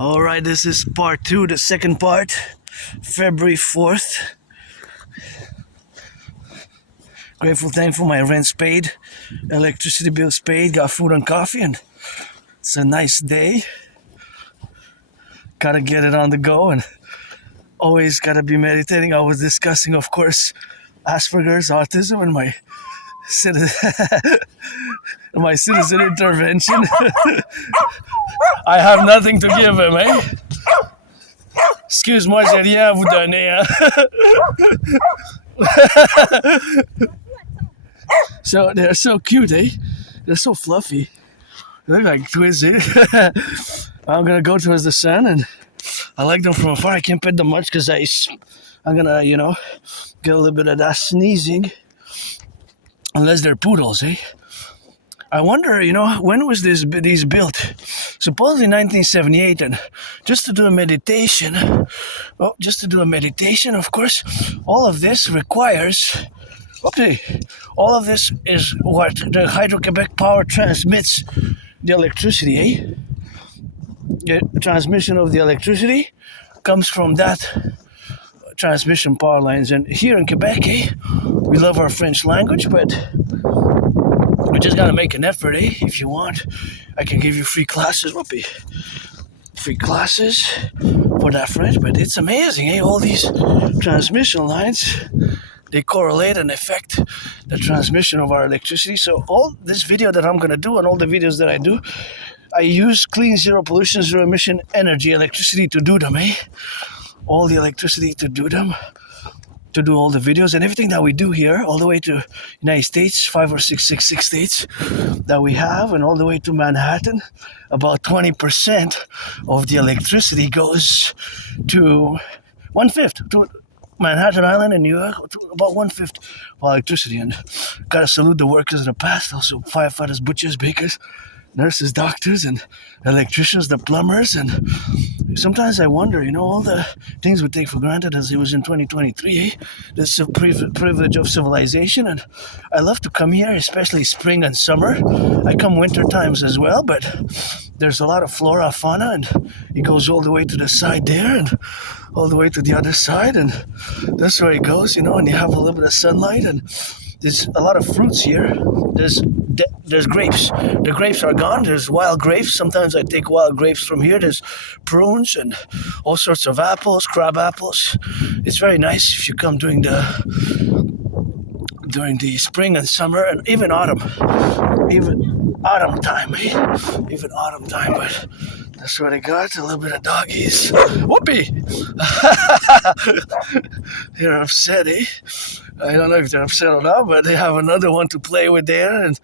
All right, this is part 2, the second part, February 4th. Grateful, thankful, my rent's paid, electricity bill's paid, got food and coffee, and it's a nice day. Gotta get it on the go, and always gotta be meditating. I was discussing, of course, Asperger's, autism, and my citizen intervention. I have nothing to give him, eh? Excuse-moi, j'ai rien à vous donner, hein? So they're so cute, eh? They're so fluffy. They look like twins, eh? I'm gonna go towards the sun, and I like them from afar. I can't pet them much because I'm gonna, get a little bit of that sneezing. Unless they're poodles, eh? I wonder, when was these built? Supposedly 1978, and just to do a meditation, of course, all of this requires, all of this is what the Hydro-Quebec power transmits the electricity, eh? The transmission of the electricity comes from that transmission power lines, and here in Quebec, eh, we love our French language, but we just gotta make an effort, eh? If you want, I can give you free classes. Free classes for that French, but it's amazing, eh? All these transmission lines, they correlate and affect the transmission of our electricity. So all this video that I'm gonna do and all the videos that I do, I use clean, zero pollution, zero emission energy, electricity to do them, eh? All the electricity to do them, to do all the videos and everything that we do here, all the way to United States, 5 or 6 states that we have, and all the way to Manhattan. About 20% of the electricity goes to 1/5 to Manhattan Island in New York, to about 1/5 of electricity. And gotta salute the workers of the past, also firefighters, butchers, bakers, nurses, doctors, and electricians, the plumbers. And sometimes I wonder, all the things we take for granted as it was in 2023, eh? This is a privilege of civilization, and I love to come here, especially spring and summer. I come winter times as well, but there's a lot of flora, fauna, and it goes all the way to the side there, and all the way to the other side, and that's where it goes, and you have a little bit of sunlight, and there's a lot of fruits here. There's grapes. The grapes are gone. There's wild grapes. Sometimes I take wild grapes from here. There's prunes and all sorts of apples, crab apples. It's very nice if you come during the spring and summer and even autumn. Even autumn time, eh? Even autumn time, but that's what I got. A little bit of doggies. Whoopee! They're upset, eh? I don't know if they're upset or not, but they have another one to play with there, and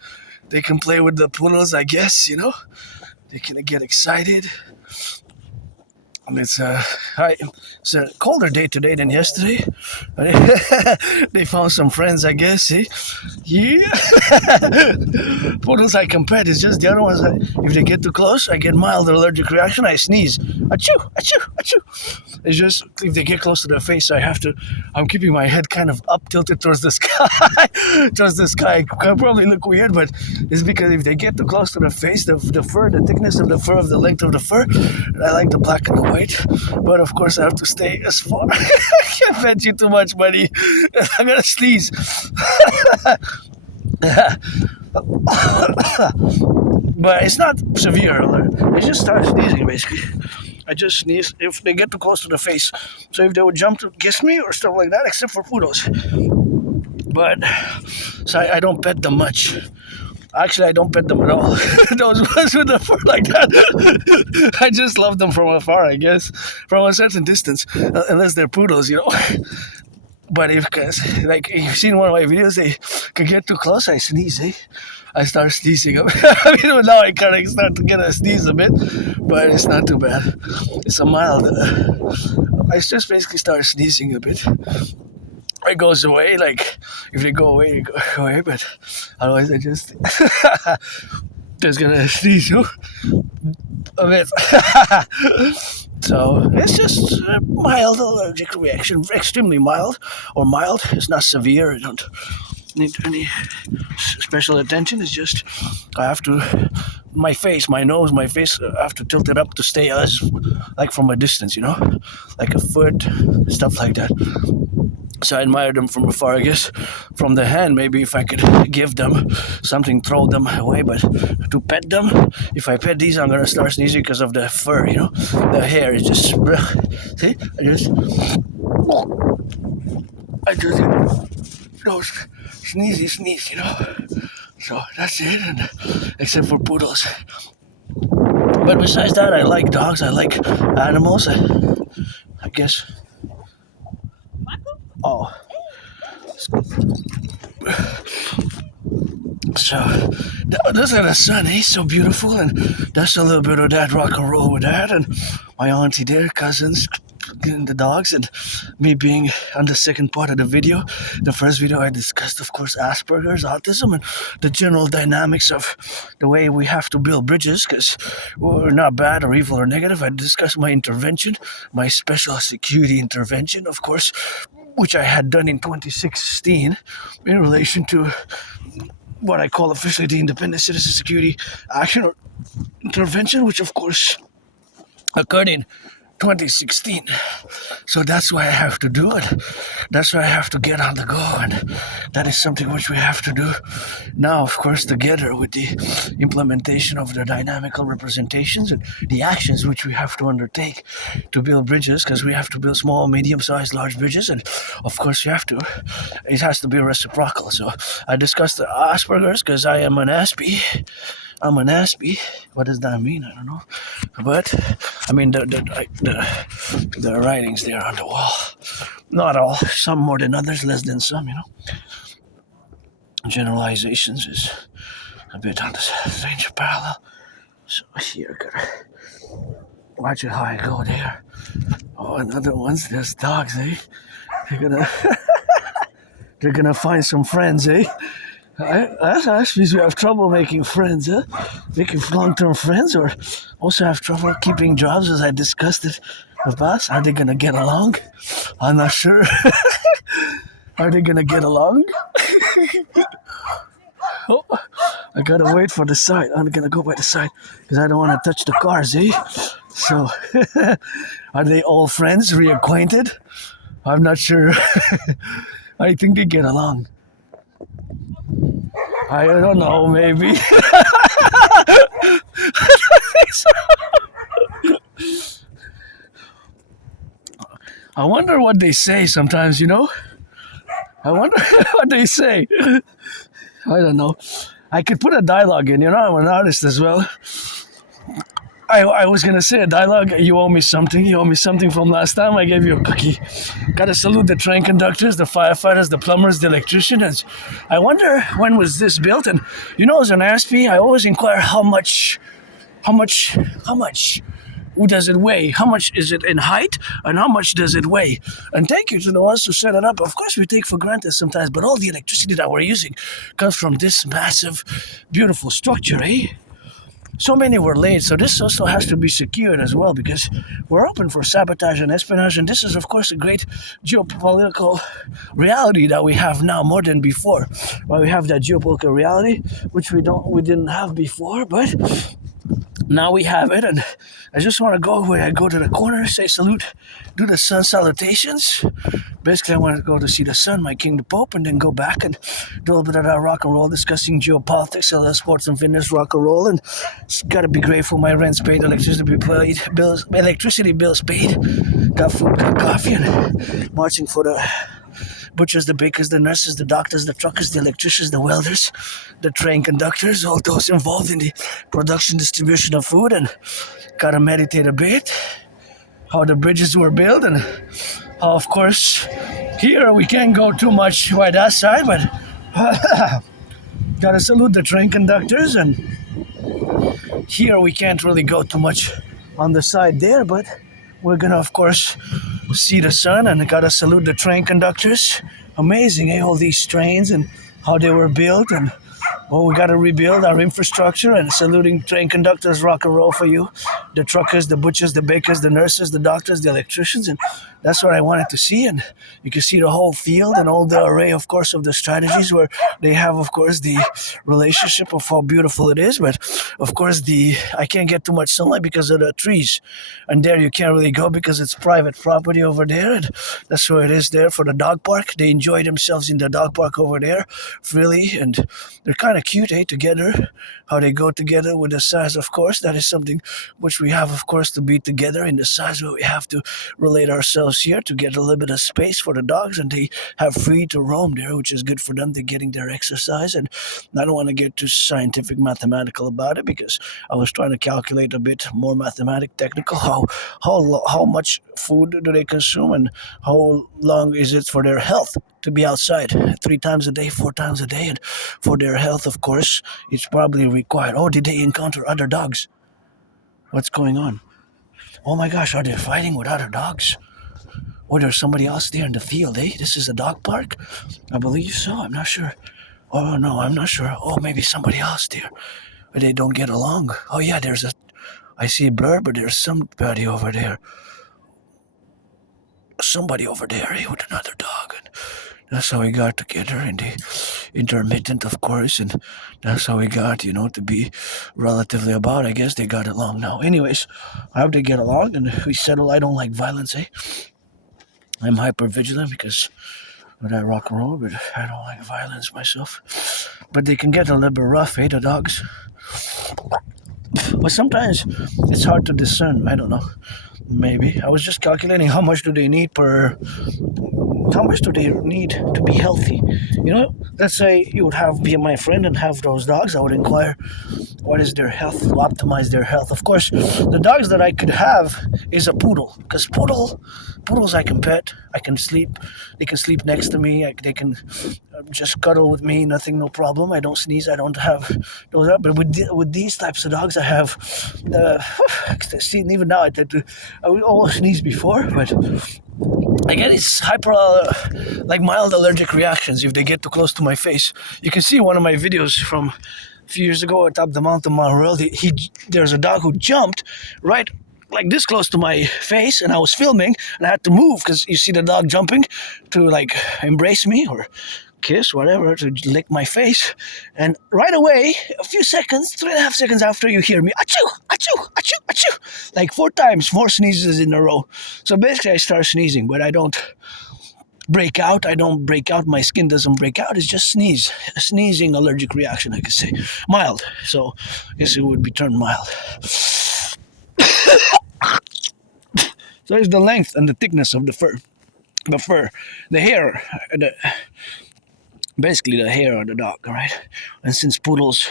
they can play with the poodles, I guess, They can get excited. And it's a colder day today than yesterday. They found some friends, I guess, eh? Yeah. Poodles I can pet. It's just the other ones, if they get too close, I get mild allergic reaction. I sneeze. Achoo, achoo, achoo. It's just, if they get close to their face, I'm keeping my head kind of up, tilted towards the sky. Towards the sky. I probably look weird, but it's because if they get too close to their face, the fur, the thickness of the fur, of the length of the fur, I like the black and the white. But of course I have to stay as far. I can't pet you too much, buddy. I'm gonna sneeze. But it's not severe. I just start sneezing, basically. I just sneeze if they get too close to the face. So if they would jump to kiss me or stuff like that, except for poodles. But so I don't pet them much. Actually, I don't pet them at all. Those ones with the fur like that. I just love them from afar, I guess. From a certain distance. Unless they're poodles, But because you've seen one of my videos, they can get too close, I sneeze, eh? I start sneezing. Now I kind of start to get a sneeze a bit, but it's not too bad. It's a mild. I just basically start sneezing a bit. It goes away, if they go away, but otherwise I just gonna sneeze a bit. So it's just a mild allergic reaction, extremely mild, or mild. It's not severe. need any special attention. It's just I have to, my face, my nose, my face, I have to tilt it up to stay as, like from a distance, like a foot, stuff like that. So I admire them from afar, I guess. From the hand, maybe if I could give them something, throw them away, but to pet them, if I pet these, I'm gonna start sneezing because of the fur, The hair is just, see, I just, those sneeze, So that's it, and except for poodles. But besides that, I like dogs, I like animals, I guess. Oh. So, look at the sun, he's so beautiful, and that's a little bit of that rock and roll with that, and my auntie there, cousins, and the dogs, and me being on the second part of the video. The first video I discussed, of course, Asperger's, autism, and the general dynamics of the way we have to build bridges, because we're not bad or evil or negative. I discussed my intervention, my special security intervention, of course, which I had done in 2016 in relation to what I call officially the Independent Citizen Security Action or Intervention, which of course occurred in 2016. So that's why I have to do it. That's why I have to get on the go, and that is something which we have to do now, of course, together with the implementation of the dynamical representations and the actions which we have to undertake to build bridges, because we have to build small, medium-sized, large bridges, and of course it has to be reciprocal. So I discussed the Asperger's because I am an Aspie. I'm an Aspie. What does that mean? I don't know. But I mean the writings there on the wall. Not all. Some more than others, less than some. Generalizations is a bit on the strange parallel. So here, gotta watch it how I go there. Oh, another ones. There's dogs, eh? They're gonna find some friends, eh? Aspies, we have trouble making friends, huh? Making long-term friends, or also have trouble keeping jobs, as I discussed it with us. Are they gonna get along? I'm not sure. Are they gonna get along? Oh, I gotta wait for the side. I'm gonna go by the side because I don't want to touch the cars, eh? So, are they all friends, reacquainted? I'm not sure. I think they get along. I don't know, maybe. I wonder what they say sometimes, I wonder what they say. I don't know. I could put a dialogue in, I'm an artist as well. I was going to say a dialogue. You owe me something. You owe me something from last time. I gave you a cookie. Gotta salute the train conductors, the firefighters, the plumbers, the electricians. I wonder when was this built? And as an Aspie, I always inquire how much does it weigh? How much is it in height? And how much does it weigh? And thank you to the ones who set it up. Of course, we take for granted sometimes, but all the electricity that we're using comes from this massive, beautiful structure, eh? So many were laid, so this also has to be secured as well, because we're open for sabotage and espionage, and this is, of course, a great geopolitical reality that we have now more than before. Well, we have that geopolitical reality, which we didn't have before, but now we have it, and I just want to go where I go to the corner, say salute, do the sun salutations. Basically, I want to go to see the sun, my king, the Pope, and then go back and do a little bit of that rock and roll, discussing geopolitics, sports and fitness, rock and roll, and gotta be grateful my rent's paid, electricity bills paid, got food, got coffee, and marching for the butchers, the bakers, the nurses, the doctors, the truckers, the electricians, the welders, the train conductors, all those involved in the production, distribution of food, and gotta meditate a bit, how the bridges were built, and how, of course, here we can't go too much by that side, but gotta salute the train conductors, and here we can't really go too much on the side there, but we're gonna, of course, see the sun, and gotta salute the train conductors. Amazing, all these trains and how they were built, and Well, we got to rebuild our infrastructure, and saluting train conductors, rock and roll for you. The truckers, the butchers, the bakers, the nurses, the doctors, the electricians, and that's what I wanted to see. And you can see the whole field and all the array, of course, of the strategies where they have, of course, the relationship of how beautiful it is. But of course, I can't get too much sunlight because of the trees, and there you can't really go because it's private property over there. And that's where it is there for the dog park. They enjoy themselves in the dog park over there freely, and they're kind of cute, together. How they go together with the size, of course. That is something which we have, of course, to be together in the size where we have to relate ourselves here to get a little bit of space for the dogs, and they have free to roam there, which is good for them. They're getting their exercise, and I don't want to get too scientific, mathematical about it because I was trying to calculate a bit more mathematic, technical. How much food do they consume, and how long is it for their health to be outside 3 times a day, 4 times a day, and for their health, of course, it's probably required. Oh, did they encounter other dogs? What's going on? Oh my gosh, are they fighting with other dogs? Or there's somebody else there in the field, eh? This is a dog park? I believe so, I'm not sure. Oh no, I'm not sure. Oh, maybe somebody else there. But they don't get along. Oh yeah, I see a blur, but there's somebody over there. Somebody over there, with another dog. And that's how we got together in the intermittent, of course, and that's how we got, to be relatively about. I guess they got along now. Anyways, I hope they get along and we settle. I don't like violence, I'm hyper vigilant because when I rock and roll, but I don't like violence myself. But they can get a little bit rough, the dogs. But sometimes it's hard to discern. I don't know. Maybe. I was just calculating how much do they need to be healthy. Let's say you would be my friend and have those dogs. I would inquire what is their health, to optimize their health. Of course, the dogs that I could have is a poodle, because poodles I can pet, I can sleep, they can sleep next to me, they can just cuddle with me, nothing, no problem. I don't sneeze, I don't have those. But with these types of dogs, I have, see, even now, I would almost sneeze before, but I get these mild allergic reactions if they get too close to my face. You can see one of my videos from a few years ago atop the mountain Monorail. There's a dog who jumped right like this close to my face, and I was filming, and I had to move because you see the dog jumping to embrace me or kiss, whatever, to lick my face. And right away, a few seconds, 3.5 seconds after, you hear me, achoo, achoo, achoo, achoo, like 4 times, 4 sneezes in a row. So basically, I start sneezing, but I don't break out. My skin doesn't break out. It's just a sneezing allergic reaction, I could say. Mild. So I guess it would be termed mild. So it's the length and the thickness of the fur. The hair, basically the hair of the dog, right? And since poodles,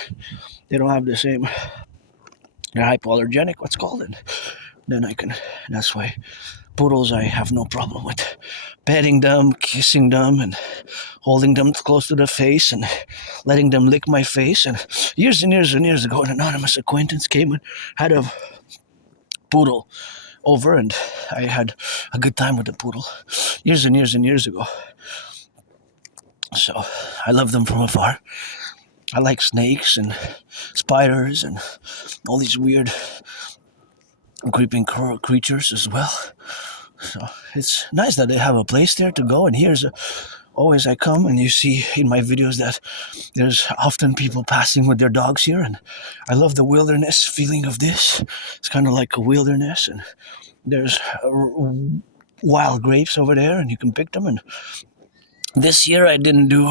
they don't have the same, they're hypoallergenic, what's called, and then that's why poodles I have no problem with petting them, kissing them, and holding them close to the face and letting them lick my face. And years ago, an anonymous acquaintance came and had a poodle over, and I had a good time with the poodle years ago. So I love them from afar. I like snakes and spiders and all these weird creeping creatures as well. So it's nice that they have a place there to go. And always I come and you see in my videos that there's often people passing with their dogs here, and I love the wilderness feeling of this. It's kind of like a wilderness, and there's wild grapes over there, and you can pick them. And this year I didn't do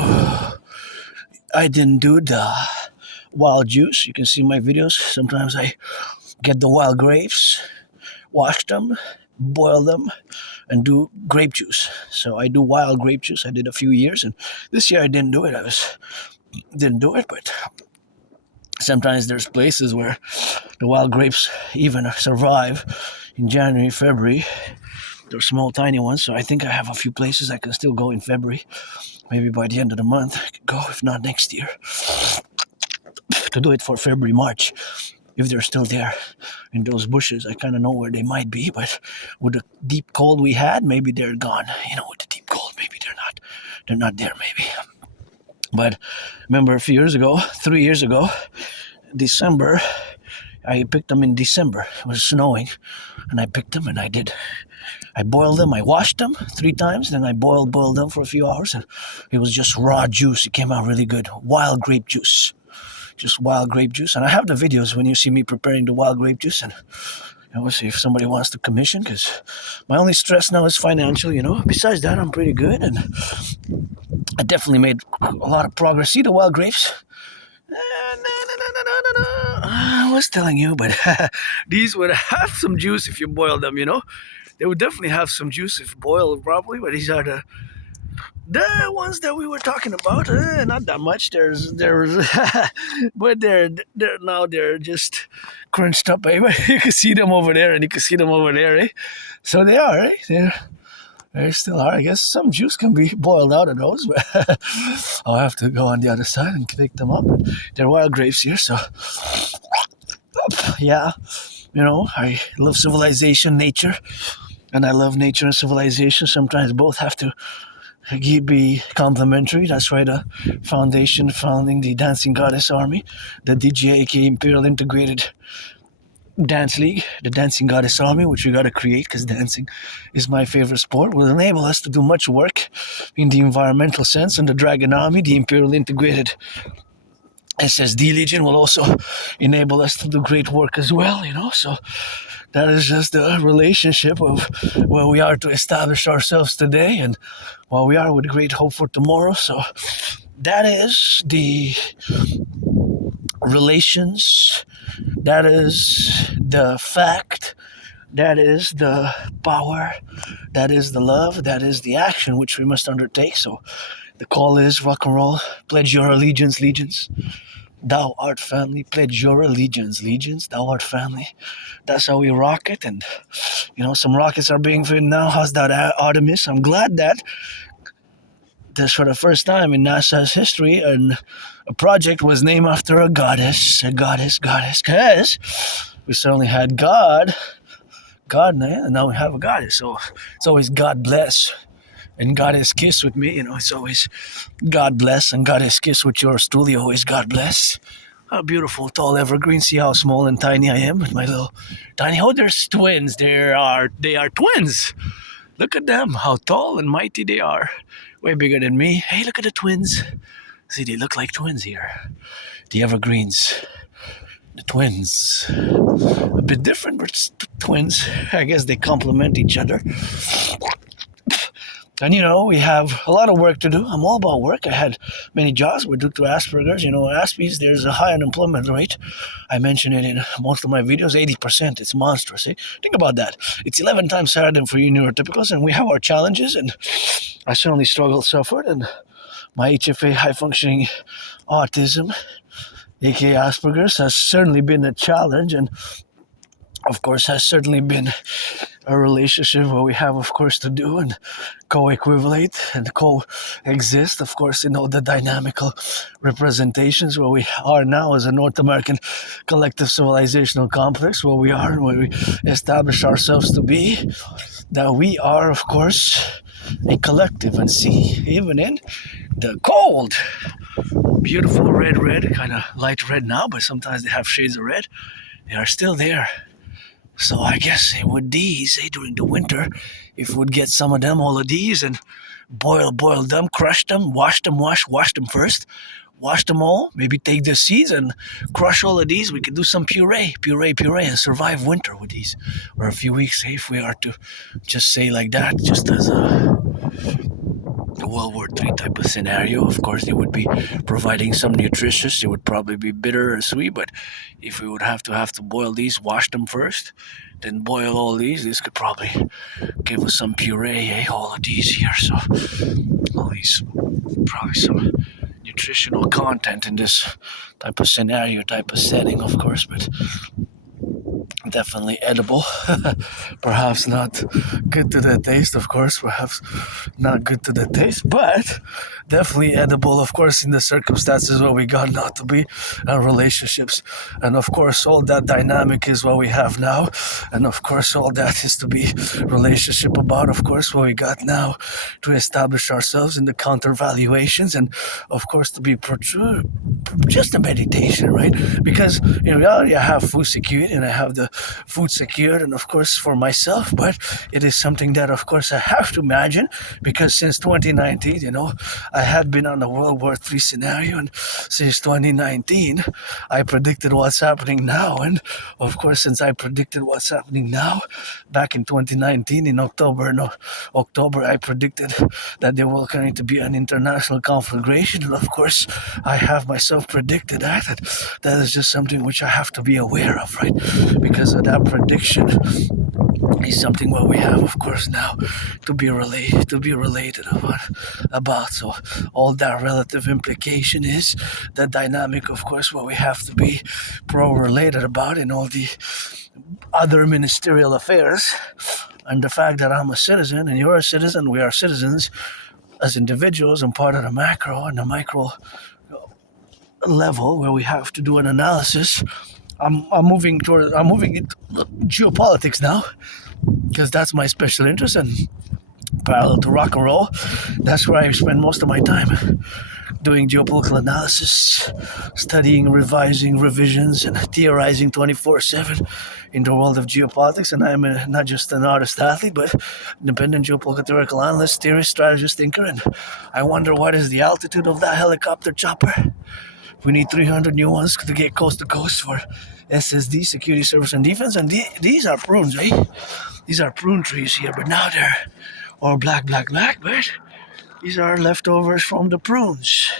the wild juice. You can see my videos. Sometimes I get the wild grapes, wash them, boil them, and do grape juice. So I do wild grape juice. I did a few years, and this year I didn't do it. Didn't do it, but sometimes there's places where the wild grapes even survive in January, February. They're small, tiny ones, so I think I have a few places I can still go in February. Maybe by the end of the month I can go, if not next year, to do it for February, March. If they're still there in those bushes, I kind of know where they might be, but with the deep cold we had, maybe they're gone. With the deep cold, maybe they're not there, maybe. But remember a few years ago, 3 years ago, December, I picked them in December. It was snowing, and I picked them, and I boiled them. I washed them 3 times, then I boiled them for a few hours, and it was just raw juice. It came out really good. Wild grape juice. Just wild grape juice. And I have the videos when you see me preparing the wild grape juice, and we'll see if somebody wants to commission, because my only stress now is financial, Besides that, I'm pretty good, and I definitely made a lot of progress. See the wild grapes? No. I was telling you, but these would have some juice if you boil them, They would definitely have some juice if boiled properly, but these are the ones that we were talking about. Not that much. There's, but they're just crunched up. Eh? You can see them over there, and you can see them over there. Eh? So they are. Eh? They still are. I guess some juice can be boiled out of those, but I'll have to go on the other side and pick them up. They're wild grapes here, so yeah. I love civilization, nature, and I love nature and civilization. Sometimes both have to be complementary. That's why the foundation founding the Dancing Goddess Army, the DGA, aka Imperial Integrated Dance League, the Dancing Goddess Army, which we got to create because dancing is my favorite sport, will enable us to do much work in the environmental sense. And the Dragon Army, the Imperial Integrated SSD Legion, will also enable us to do great work as well, So that is just the relationship of where we are to establish ourselves today and where we are with great hope for tomorrow. So that is the relations, that is the fact, that is the power, that is the love, that is the action which we must undertake. So the call is rock and roll, pledge your allegiance, legions. Thou art family, pledge your allegiance, legions, thou art family. That's how we rock it. And, some rockets are being fitted now. How's that, Artemis? I'm glad that this, for the first time in NASA's history, and a project was named after a goddess, because we certainly had God, and now we have a goddess. So it's always God bless. And Goddess kiss with me, it's always God bless, and Goddess kiss with yours truly, always God bless. How beautiful, tall evergreen. See how small and tiny I am with my little tiny. Oh, there's twins. They are twins. Look at them, how tall and mighty they are. Way bigger than me. Hey, look at the twins. See, they look like twins here. The evergreens. The twins. A bit different, but twins. I guess they complement each other. And we have a lot of work to do. I'm all about work. I had many jobs, but due to Asperger's, Aspies, there's a high unemployment rate. I mention it in most of my videos, 80%. It's monstrous. Eh? Think about that. It's 11 times higher than for you neurotypicals, and we have our challenges, and I certainly suffered, and my HFA, high-functioning autism, aka Asperger's, has certainly been a challenge, and of course has certainly been a relationship where we have, of course, to do and co-equivalate and coexist, of course, the dynamical representations where we are now as a North American collective civilizational complex, where we are and where we establish ourselves to be, that we are, of course, a collective. And see, even in the cold, beautiful red, kind of light red now, but sometimes they have shades of red, they are still there. So I guess with these, during the winter, if we would get some of them, all of these, and boil them, crush them, wash them first, wash them all, maybe take the seeds and crush all of these, we could do some puree, and survive winter with these, or a few weeks, if we are to just say like that, just as a World War III type of scenario. Of course, they would be providing some nutritious. It would probably be bitter or sweet, but if we would have to boil these, wash them first, then boil all these, this could probably give us some puree, all of these here. So all these, probably some nutritional content in this type of scenario, type of setting, of course, but definitely edible. Perhaps not good to the taste, of course. Perhaps not good to the taste, but definitely edible, of course, in the circumstances where we got not to be, and relationships. And of course, all that dynamic is what we have now. And of course, all that is to be relationship about, of course, what we got now to establish ourselves in the counter valuations, and of course, to be just a meditation, right? Because in reality, I have food security and I have the food secured, and of course, for myself, but it is something that, of course, I have to imagine, because since 2019, I had been on a World War III scenario, and since 2019, I predicted what's happening now. And of course, since I predicted what's happening now, back in 2019, in October, I predicted that there will going to be an international conflagration, and of course, I have myself predicted that is just something which I have to be aware of, right? Because of that prediction is something what we have, of course, now to be related about. So all that relative implication is the dynamic, of course, what we have to be pro-related about in all the other ministerial affairs, and the fact that I'm a citizen and you're a citizen, we are citizens as individuals and part of the macro and the micro level where we have to do an analysis. I'm moving into geopolitics now, because that's my special interest, and parallel to rock and roll, that's where I spend most of my time, doing geopolitical analysis, studying, revising, revisions, and theorizing 24/7 in the world of geopolitics. And I'm not just an artist athlete, but independent geopolitical theoretical analyst, theorist, strategist, thinker. And I wonder, what is the altitude of that helicopter chopper? We need 300 new ones to get coast to coast for SSD, security, service, and defense. And these are prunes, eh? These are prune trees here, but now they're all black, but these are leftovers from the prunes.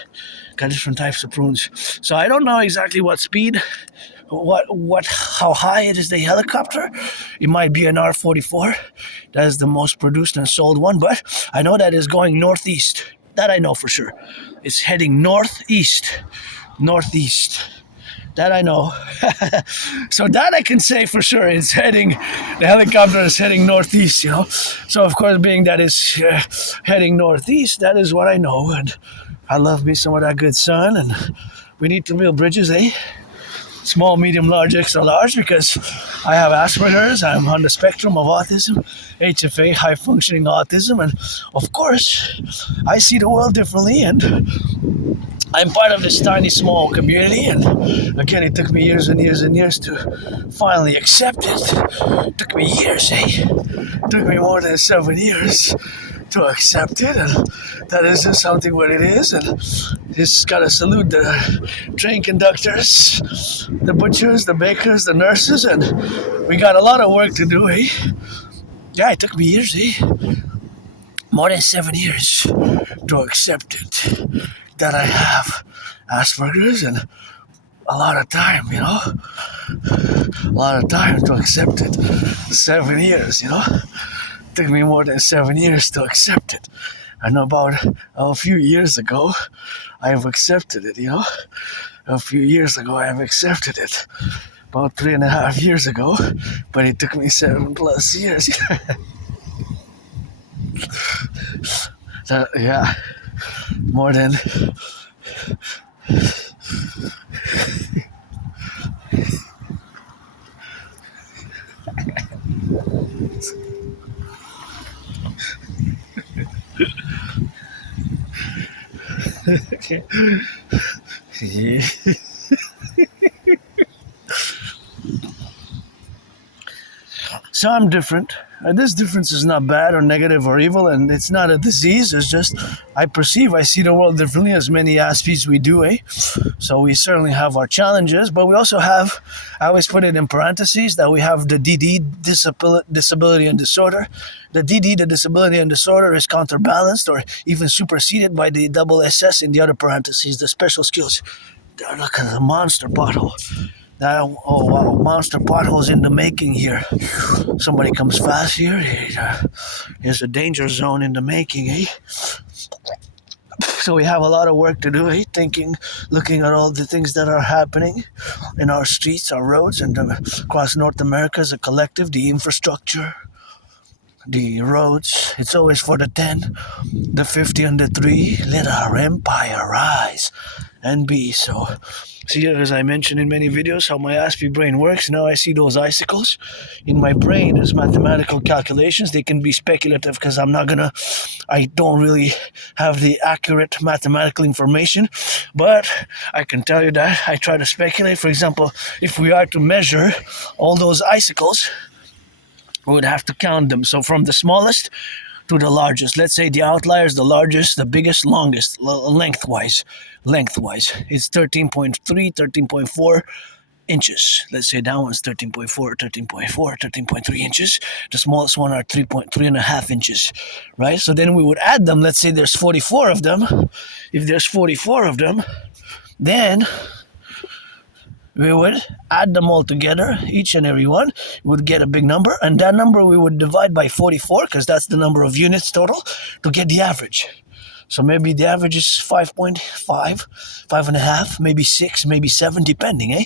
Got different types of prunes. So I don't know exactly what speed, how high it is, the helicopter. It might be an R-44. That is the most produced and sold one, but I know that is going northeast. That I know for sure. It's heading northeast. That I know. So that I can say for sure. The helicopter is heading northeast, So of course, being that it's heading northeast, that is what I know. And I love me some of that good sun. And we need to build bridges, eh? Small, medium, large, extra large, because I have Asperger's. I'm on the spectrum of autism, HFA, high functioning autism. And of course, I see the world differently, and I'm part of this tiny, small community, and again, it took me years and years and years to finally accept it. It took me years, eh? It took me more than 7 years to accept it, and that is just something what it is. And just gotta salute the train conductors, the butchers, the bakers, the nurses, and we got a lot of work to do, eh? Yeah, it took me years, eh? More than 7 years to accept it, that I have Asperger's, and a lot of time, a lot of time to accept it. 7 years, It took me more than 7 years to accept it. And about a few years ago, I've accepted it, A few years ago, I've accepted it. About 3.5 years ago, but it took me 7+ years. So, yeah. More than yeah. So I'm different. This difference is not bad or negative or evil, and it's not a disease. It's just I see the world differently, as many Aspies we do, eh? So we certainly have our challenges, but we also have, I always put it in parentheses, that we have the dedie, disability and disorder. The dedie, the disability and disorder, is counterbalanced or even superseded by the double SS in the other parentheses, the special skills. Look at the monster pothole. Oh wow, monster potholes in the making here. Somebody comes fast here. There's a danger zone in the making, eh? So we have a lot of work to do, thinking, looking at all the things that are happening in our streets, our roads, and across North America as a collective, the infrastructure, the roads. It's always for the 10, the 50, and the 3. Let our empire rise and be. So, see, as I mentioned in many videos, how my Aspiesque brain works. Now I see those icicles in my brain. There's mathematical calculations. They can be speculative because I don't really have the accurate mathematical information. But I can tell you that I try to speculate. For example, if we are to measure all those icicles, we would have to count them. So from the smallest to the largest. Let's say the outlier is the largest, the biggest, longest, lengthwise. It's 13.3, 13.4 inches. Let's say that one's 13.4, 13.4, 13.3 inches. The smallest one are 3.3.5 inches, right? So then we would add them. Let's say there's 44 of them. If there's 44 of them, then we would add them all together, each and every one. We would get a big number, and that number we would divide by 44, because that's the number of units total, to get the average. So maybe the average is 5.5, 5.5, maybe 6, maybe 7, depending,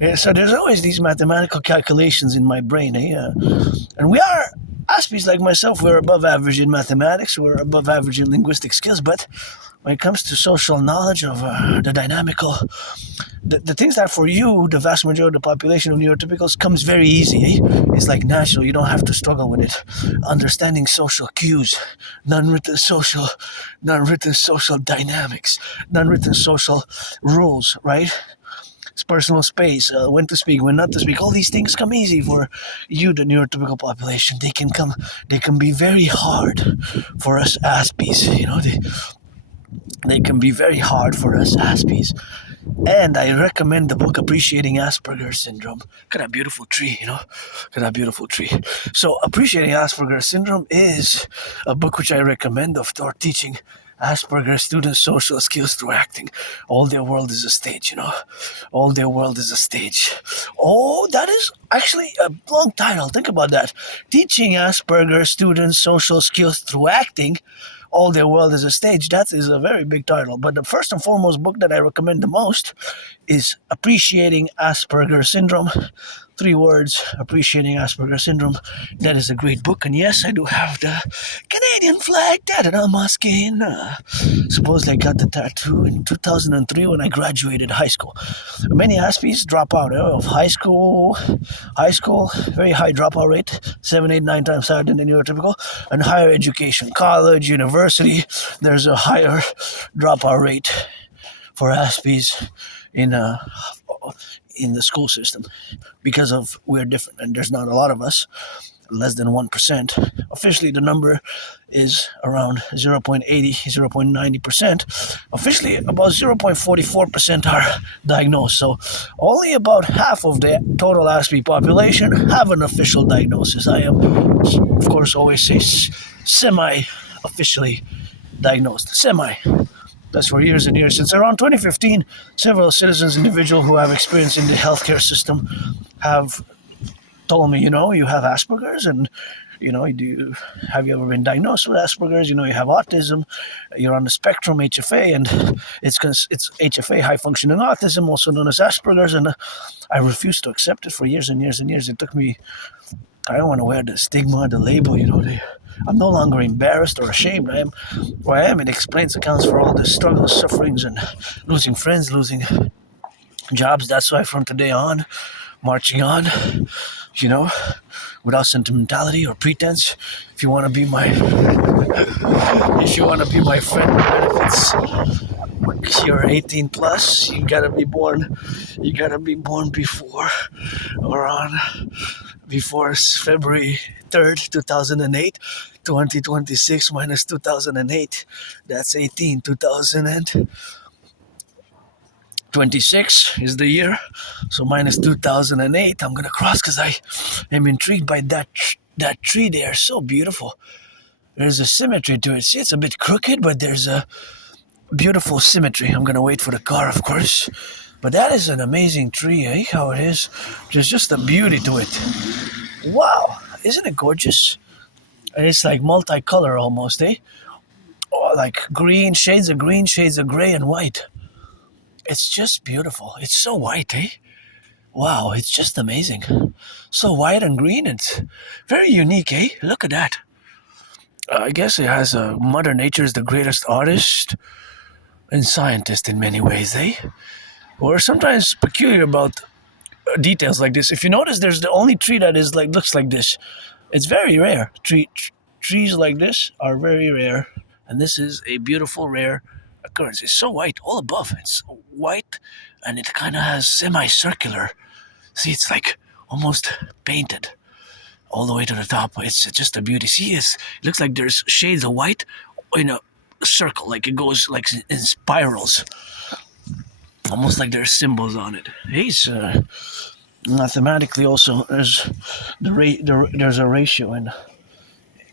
Yeah, so there's always these mathematical calculations in my brain, and we are, Aspies like myself, we're above average in mathematics, we're above average in linguistic skills, but when it comes to social knowledge of the dynamical, the things that for you, the vast majority of the population of neurotypicals, comes very easy. It's like natural. You don't have to struggle with it. Understanding social cues, non-written social dynamics, non-written social rules, right? It's personal space, when to speak, when not to speak. All these things come easy for you, the neurotypical population. They can be very hard for us Aspies, They can be very hard for us Aspies. And I recommend the book Appreciating Asperger's Syndrome. Look at that beautiful tree, Look at that beautiful tree. So Appreciating Asperger's Syndrome is a book which I recommend for teaching Asperger students social skills through acting. All their world is a stage, All their world is a stage. Oh, that is actually a long title. Think about that. Teaching Asperger students social skills through acting. All their world is a stage. That is a very big title. But the first and foremost book that I recommend the most is Appreciating Asperger's Syndrome. 3 words, Appreciating Asperger's Syndrome. That is a great book. And yes, I do have the Canadian flag tatted on my skin. Supposedly I got the tattoo in 2003 when I graduated high school. Many Aspies drop out of high school, very high dropout rate, 7, 8, 9 times higher than the neurotypical, and higher education, college, university, there's a higher dropout rate for Aspies in the school system because of we're different and there's not a lot of us, less than 1%. Officially the number is around 0.80, 0.90%. Officially about 0.44% are diagnosed. So only about half of the total Aspies population have an official diagnosis. I am, of course, always say semi-officially diagnosed. That's for years and years. Since around 2015, several citizens, individuals who have experience in the healthcare system have told me, you have Asperger's, and have you ever been diagnosed with Asperger's? You have autism, you're on the spectrum, HFA, and it's HFA, high functioning autism, also known as Asperger's, and I refused to accept it for years and years and years. It took me, I don't want to wear the stigma, the label, I'm no longer embarrassed or ashamed. I am who I am. It accounts for all the struggles, sufferings, and losing friends, losing jobs. That's why from today on, marching on, without sentimentality or pretense. If you want to be my friend with benefits, you're 18 plus. You gotta be born before February 3rd, 2008. 2026 minus 2008, that's 18. 2026 is the year, so minus 2008, I'm gonna cross because I am intrigued by that tree there. So beautiful. There's a symmetry to it. See, it's a bit crooked, but there's a beautiful symmetry. I'm gonna wait for the car, of course, but that is an amazing tree, how it is. There's just a beauty to it. Wow, isn't it gorgeous? And it's like multicolor almost, Oh, like green, shades of gray and white. It's just beautiful. It's so white, eh? Wow, it's just amazing. So white and green, it's very unique, eh? Look at that. I guess it has Mother Nature is the greatest artist and scientist in many ways, eh? We're sometimes peculiar about details like this. If you notice, there's the only tree that is like looks like this. It's very rare. Trees like this are very rare, and this is a beautiful, rare occurrence. It's so white all above. It's white, and it kind of has semicircular. See, it's like almost painted all the way to the top. It's just a beauty. See, it looks like there's shades of white in a circle, like it goes like in spirals, almost like there's symbols on it. He's mathematically also there's a ratio in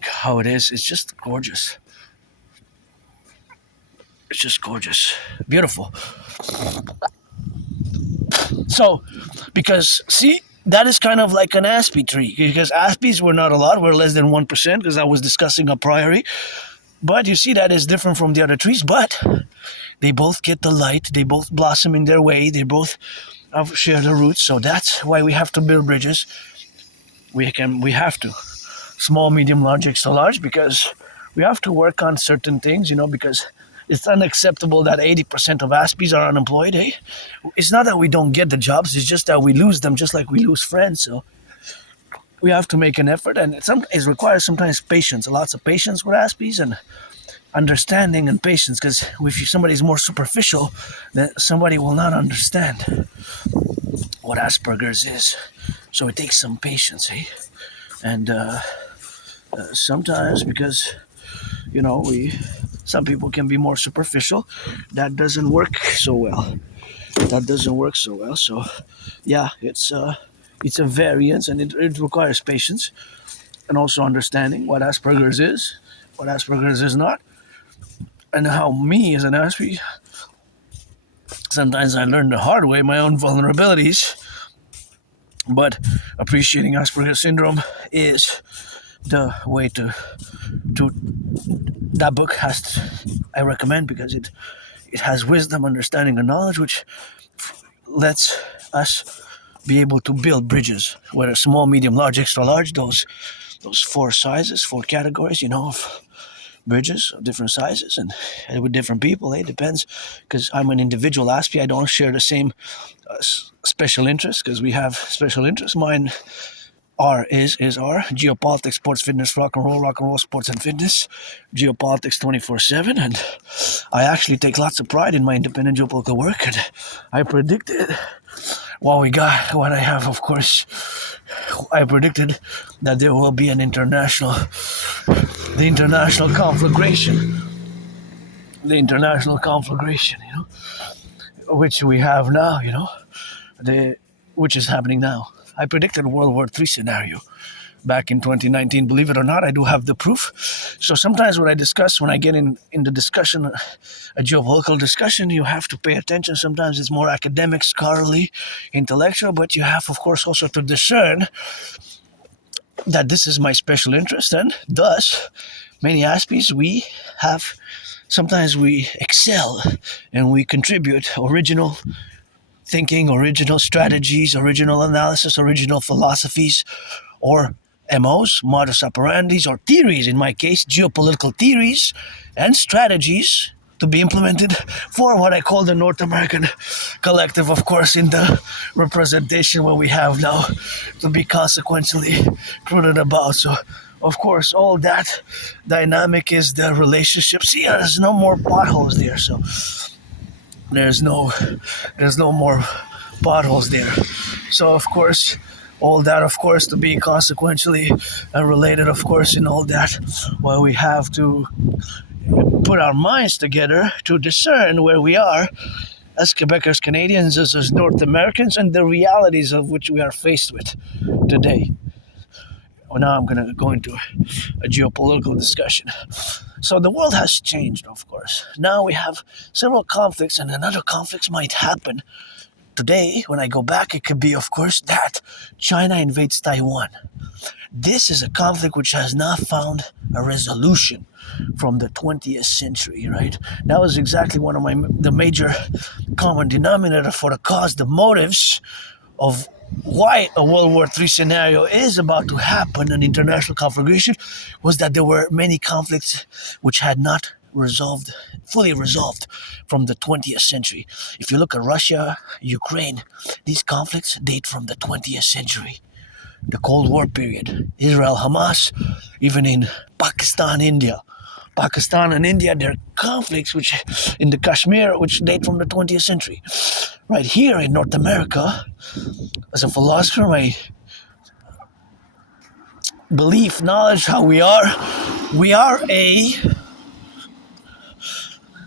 how it is. It's just gorgeous. It's just gorgeous, beautiful. So, because see, that is kind of like an Aspie tree, because Aspies were not a lot, we're less than 1%, because I was discussing a priori. But you see, that is different from the other trees, but they both get the light, they both blossom in their way, they both share the roots, so that's why we have to build bridges. We have to. Small, medium, large, extra large, because we have to work on certain things, because it's unacceptable that 80% of Aspies are unemployed, eh? It's not that we don't get the jobs, it's just that we lose them just like we lose friends, so we have to make an effort, and it requires sometimes patience, lots of patience with Aspies, and understanding and patience, because if somebody's more superficial, then somebody will not understand what Asperger's is. So it takes some patience, eh? And sometimes, because some people can be more superficial, that doesn't work so well. So yeah, it's a variance, and it requires patience and also understanding what Asperger's is, what Asperger's is not, and how me as an Aspie, sometimes I learn the hard way my own vulnerabilities. But appreciating Asperger's syndrome is the way to that book I recommend, because it has wisdom, understanding, and knowledge, which lets us be able to build bridges, whether small, medium, large, extra large, those 4 sizes, 4 categories, of bridges of different sizes, and with different people. It depends, because I'm an individual Aspie. I don't share the same special interests, because we have special interests. Mine is geopolitics, sports, fitness, rock and roll, sports and fitness, geopolitics 24/7, and I actually take lots of pride in my independent geopolitical work, and I predicted what I have, of course. I predicted that there will be the international conflagration, which we have now, which is happening now. I predicted World War III scenario back in 2019. Believe it or not, I do have the proof. So sometimes when I get in the discussion, a geopolitical discussion, you have to pay attention. Sometimes it's more academic, scholarly, intellectual, but you have, of course, also to discern that this is my special interest, and thus, many Aspies, sometimes we excel and we contribute original thinking, original strategies, original analysis, original philosophies, or MOs, modus operandis, or theories, in my case, geopolitical theories and strategies to be implemented for what I call the North American Collective, of course, in the representation where we have now to be consequentially prudent about. So, of course, all that dynamic is the relationship. See, there's no more potholes there, so there's no more potholes there. So, of course, all that, of course, to be consequentially related, of course, in all that, well, we have to put our minds together to discern where we are as Quebecers, Canadians, as North Americans, and the realities of which we are faced with today. Well, now I'm going to go into a geopolitical discussion. So the world has changed, of course. Now we have several conflicts, and another conflicts might happen. Today, when I go back, it could be, of course, that China invades Taiwan. This is a conflict which has not found a resolution from the 20th century, right? That was exactly one of the major common denominator for the cause, the motives of why a World War III scenario is about to happen, an international conflagration, was that there were many conflicts which had not fully resolved from the 20th century. If you look at Russia, Ukraine, these conflicts date from the 20th century. The Cold War period, Israel, Hamas, even in Pakistan, India. Pakistan and India, there are conflicts which in the Kashmir which date from the 20th century. Right here in North America, as a philosopher, my belief, knowledge, how we are a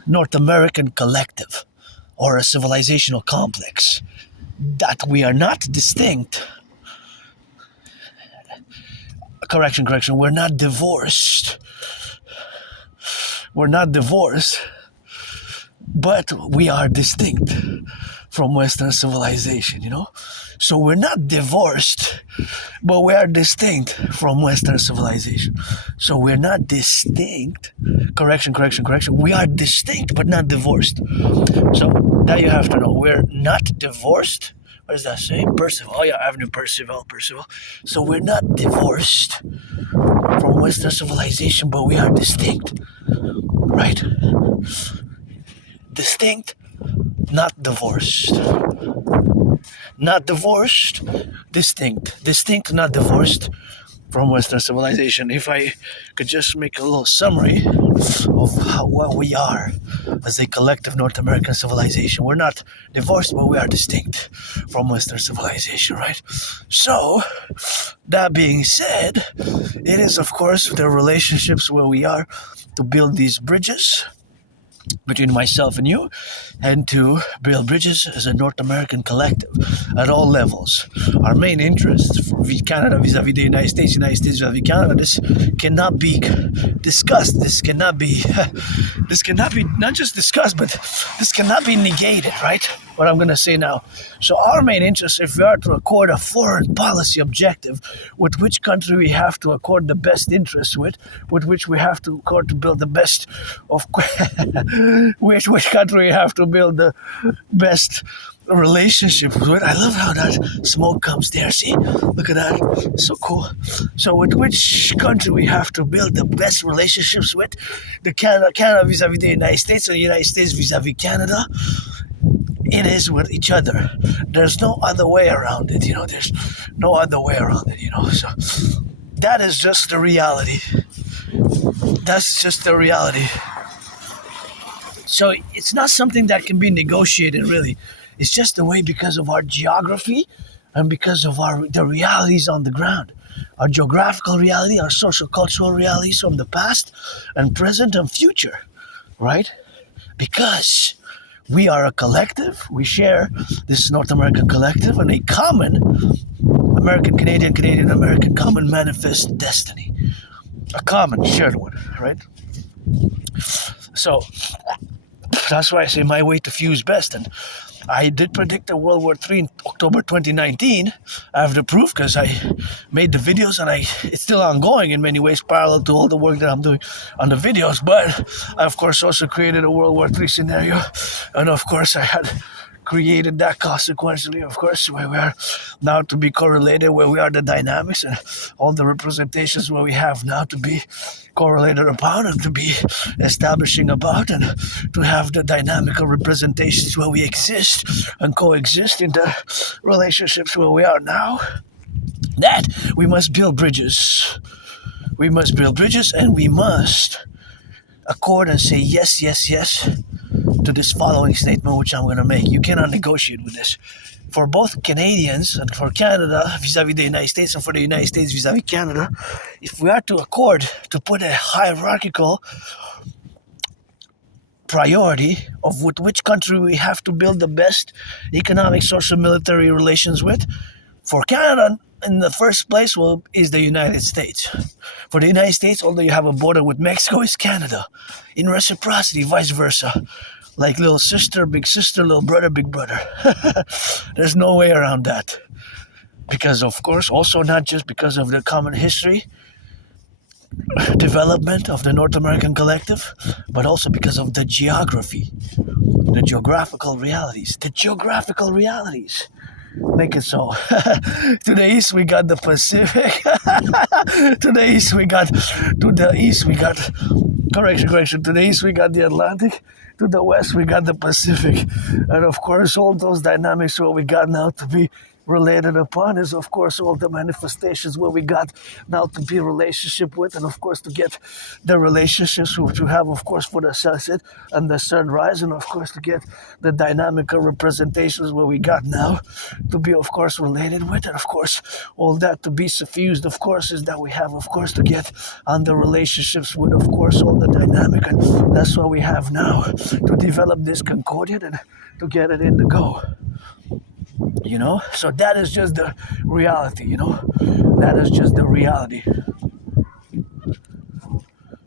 North American collective or a civilizational complex, that we are not distinct. Correction, we're not divorced. We're not divorced, but we are distinct from Western civilization, So we're not divorced, but we are distinct from Western civilization. So we're not distinct. Correction. We are distinct, but not divorced. So that you have to know. We're not divorced. What does that say? Percival. Oh yeah, Avenue Percival. So we're not divorced from Western civilization, but we are distinct. Right? Distinct, not divorced. Not divorced, distinct. Distinct, not divorced from Western civilization. If I could just make a little summary of what we are as a collective North American civilization. We're not divorced, but we are distinct from Western civilization, right? So, that being said, it is, of course, the relationships where we are to build these bridges between myself and you, and to build bridges as a North American collective at all levels. Our main interest for Canada vis-a-vis the United States vis-a-vis Canada, this cannot be discussed. This cannot be not just discussed, but this cannot be negated, right? What I'm going to say now. So our main interest, if we are to accord a foreign policy objective with which country we have to accord the best interest with which we have to accord to build the best of which country we have to build the best relationship with. I love how that smoke comes there. See? Look at that. So cool. So with which country we have to build the best relationships with, the Canada vis-a-vis the United States, or the United States vis-a-vis Canada, it is with each other. There's no other way around it, There's no other way around it, So that is just the reality. That's just the reality. So it's not something that can be negotiated, really. It's just the way, because of our geography and because of the realities on the ground. Our geographical reality, our social cultural realities from the past and present and future, right? Because we are a collective. We share this North American collective and a common Canadian-American common manifest destiny. A common shared one, right? So that's why I say my way to fuse best. And I did predict a World War III in October 2019. I have the proof because I made the videos, and it's still ongoing in many ways, parallel to all the work that I'm doing on the videos. But I, of course, also created a World War III scenario. And, of course, I had created that consequentially, of course, where we are now to be correlated, where we are the dynamics and all the representations where we have now to be correlated about and to be establishing about, and to have the dynamical representations where we exist and coexist in the relationships where we are now, that we must build bridges. We must build bridges, and we must accord and say yes to this following statement, which I'm going to make. You cannot negotiate with this. For both Canadians and for Canada vis-a-vis the United States, and for the United States vis-a-vis Canada, if we are to accord to put a hierarchical priority of with which country we have to build the best economic, social, military relations with, for Canada, in the first place, is the United States. For the United States, although you have a border with Mexico, is Canada. In reciprocity, vice versa. Like little sister, little brother, big brother. There's no way around that. Because, of course, also not just because of the common history, development of the North American collective, but also because of the geography, the geographical realities. The geographical realities make it so. To the east we got the Pacific. To the east we got. To the east we got. Correction. To the east we got the Atlantic. To the west we got the Pacific, and of course all those dynamics what we got now to be related upon is of course all the manifestations what we got now to be relationship with, and of course to get the relationships which we have of course for the sunset and the sunrise, and of course to get the dynamical representations what we got now to be of course related with, and of course all that to be suffused of course is that we have of course to get on the relationships with of course all the dynamic, and that's what we have now to develop this concordian and to get it in the go. So that is just the reality. That is just the reality.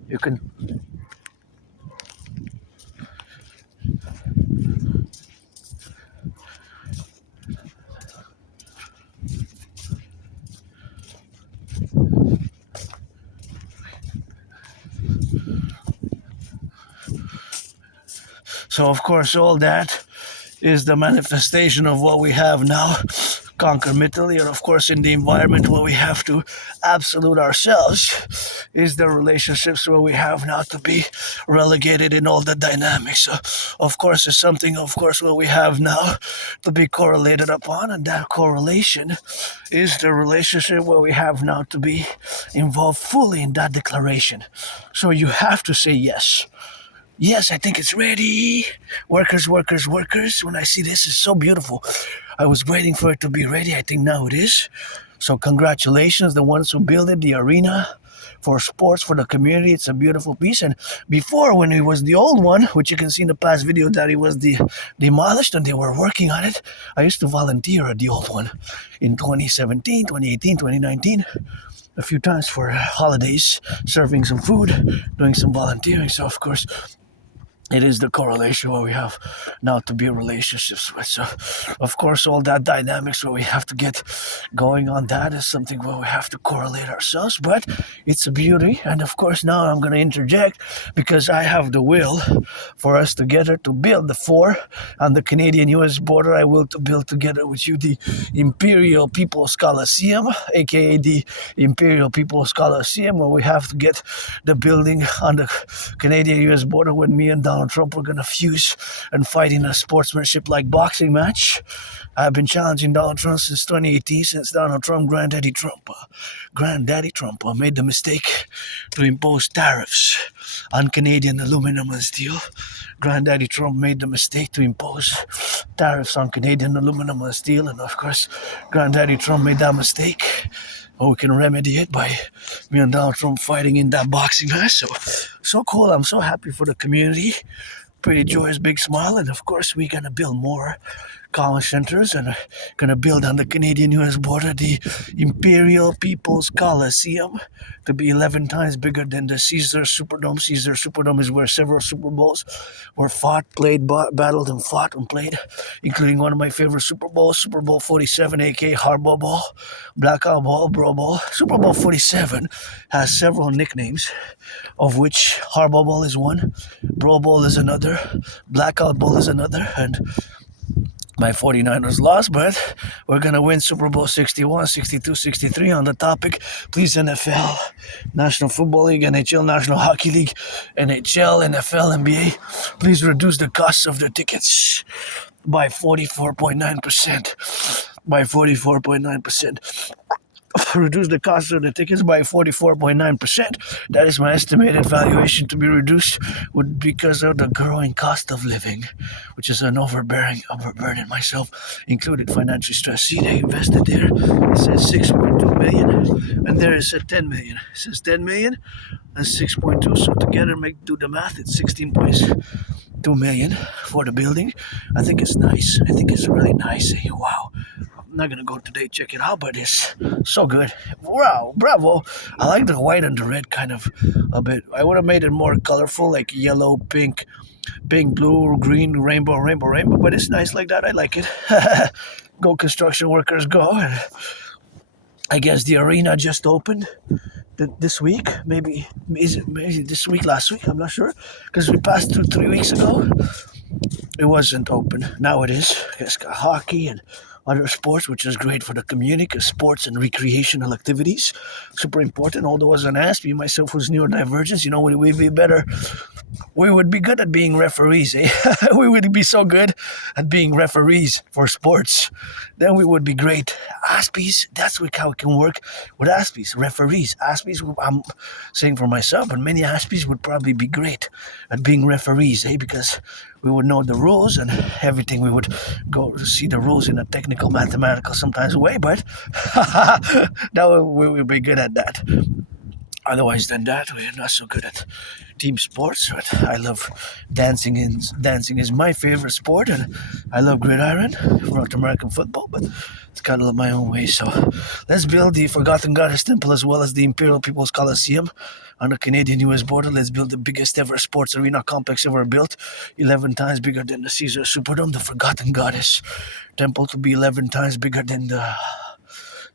You can so of course all that is the manifestation of what we have now, conquer mentally, and of course in the environment where we have to absolute ourselves is the relationships where we have now to be relegated in all the dynamics. So of course it's something of course what we have now to be correlated upon, and that correlation is the relationship where we have now to be involved fully in that declaration. So you have to say yes. Yes, I think it's ready. Workers. When I see this, it's so beautiful. I was waiting for it to be ready. I think now it is. So congratulations, the ones who built it, the arena for sports, for the community. It's a beautiful piece. And before, when it was the old one, which you can see in the past video that it was demolished and they were working on it, I used to volunteer at the old one in 2017, 2018, 2019. A few times for holidays, serving some food, doing some volunteering. So of course, it is the correlation where we have now to be relationships with. So, of course, all that dynamics where we have to get going on that is something where we have to correlate ourselves. But it's a beauty. And of course, now I'm going to interject because I have the will for us together to build the 4 on the Canadian-US border. I will to build together with you the Imperial People's Coliseum, aka the Imperial People's Coliseum, where we have to get the building on the Canadian-US border with me and Donald Trump. We're going to fuse and fight in a sportsmanship like boxing match. I've been challenging Donald Trump since 2018, since Donald Trump, Granddaddy Trump made the mistake to impose tariffs on Canadian aluminum and steel. Granddaddy Trump made the mistake to impose tariffs on Canadian aluminum and steel, and of course, Granddaddy Trump made that mistake. Or we can remedy it by me and Donald Trump fighting in that boxing match. So cool. I'm so happy for the community. Pretty joyous, big smile. And of course, we're going to build more common centers and going to build on the Canadian-US border the Imperial People's Coliseum to be 11 times bigger than the Caesar Superdome. Caesar Superdome is where several Super Bowls were fought, played, battled, and fought and played, including one of my favorite Super Bowls, Super Bowl 47, aka Hardball Ball, Blackout Ball, Bro Ball. Super Bowl 47 has several nicknames, of which Hardball Ball is one, Bro Bowl is another, Blackout Ball is another, and my 49ers lost, but we're going to win Super Bowl 61, 62, 63 on the topic. Please, NFL, National Football League, NHL, National Hockey League, NHL, NFL, NBA, please reduce the costs of the tickets by 44.9%. By 44.9%. Reduce the cost of the tickets by 44.9%. That is my estimated valuation to be reduced because of the growing cost of living, which is an overburden myself, included financial stress. See, they invested there. It says 6.2 million, and there it said 10 million. It says 10 million, that's 6.2. So together, do the math. It's 16.2 million for the building. I think it's nice. I think it's really nice. Wow. I'm not gonna go today check it out, but it's so good. Wow, bravo. I like the white and the red kind of a bit. I would have made it more colorful, like yellow, pink, blue, green, rainbow, but it's nice like that. I like it. Go construction workers, go. I guess the arena just opened this week. Maybe maybe this week, last week. I'm not sure because we passed through 3 weeks ago. It wasn't open. Now it is. It's got hockey and other sports, which is great for the community because sports and recreational activities super important. Although as an Aspie, myself was neurodivergence, we'd be better. We would be good at being referees, eh? We would be so good at being referees for sports. Then we would be great. Aspies, that's how it can work with Aspies, referees. Aspies, I'm saying for myself, but many Aspies would probably be great at being referees, eh? Because we would know the rules and everything. We would go to see the rules in a technical, mathematical, sometimes way, but we would be good at that. Otherwise than that, we're not so good at team sports. But I love dancing. Dancing is my favorite sport, and I love gridiron, North American football. But it's kind of my own way. So let's build the Forgotten Goddess Temple as well as the Imperial People's Coliseum on the Canadian-U.S. border. Let's build the biggest ever sports arena complex ever built, 11 times bigger than the Caesar Superdome. The Forgotten Goddess Temple to be 11 times bigger than the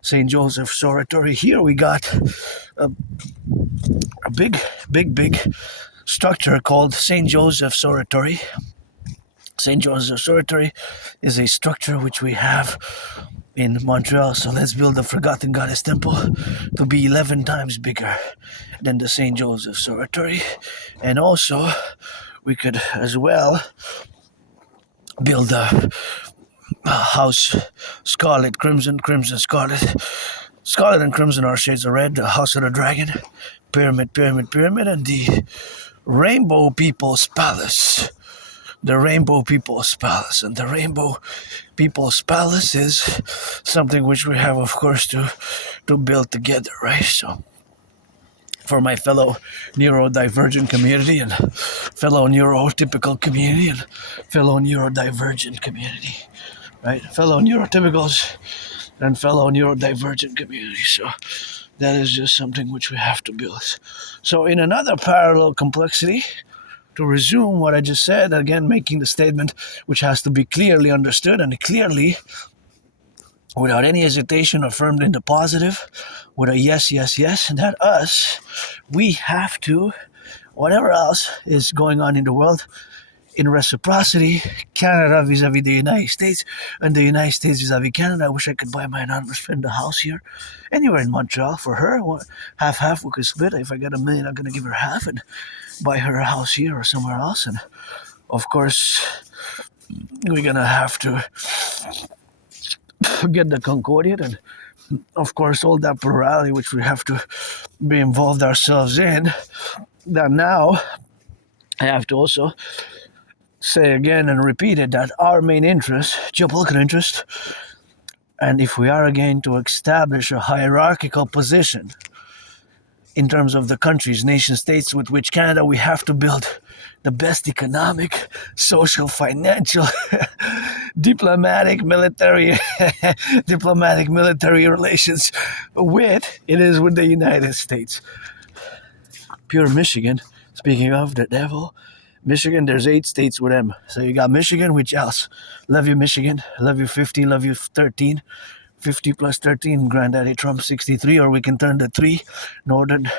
St. Joseph's Oratory. Here we got a big structure called St. Joseph's Oratory. St. Joseph's Oratory is a structure which we have in Montreal. So let's build the Forgotten Goddess Temple to be 11 times bigger than the St. Joseph's Oratory. And also, we could as well build a house, scarlet, crimson, scarlet. Scarlet and crimson are shades of red. The House of the Dragon, pyramid, and the Rainbow People's Palace. The Rainbow People's Palace. And the Rainbow People's Palace is something which we have, of course, to build together, right? So, for my fellow neurodivergent community and fellow neurotypical community and fellow neurodivergent community, right? Fellow neurotypicals and fellow neurodivergent community. So that is just something which we have to build. So in another parallel complexity, to resume what I just said, again, making the statement which has to be clearly understood and clearly, without any hesitation, affirmed in the positive, with a yes, and that us, we have to, whatever else is going on in the world, in reciprocity, Canada vis-a-vis the United States, and the United States vis-a-vis Canada. I wish I could buy my anonymous friend a house here, anywhere in Montreal for her. Half, we could split. If I get $1 million, I'm going to give her half and buy her a house here or somewhere else. And of course, we're going to have to get the Concordiate and, of course, all that plurality which we have to be involved ourselves in. That now, I have to also say again and repeat it that our main interest, geopolitical interest, and if we are again to establish a hierarchical position in terms of the countries, nation states with which Canada, we have to build the best economic, social, financial, diplomatic, military relations with the United States. Pure Michigan, speaking of the devil, Michigan, there's 8 states with M. So you got Michigan, which else? Love you, Michigan. Love you, 15. Love you, 13. 50 plus 13, Granddaddy Trump, 63. Or we can turn the 3 northern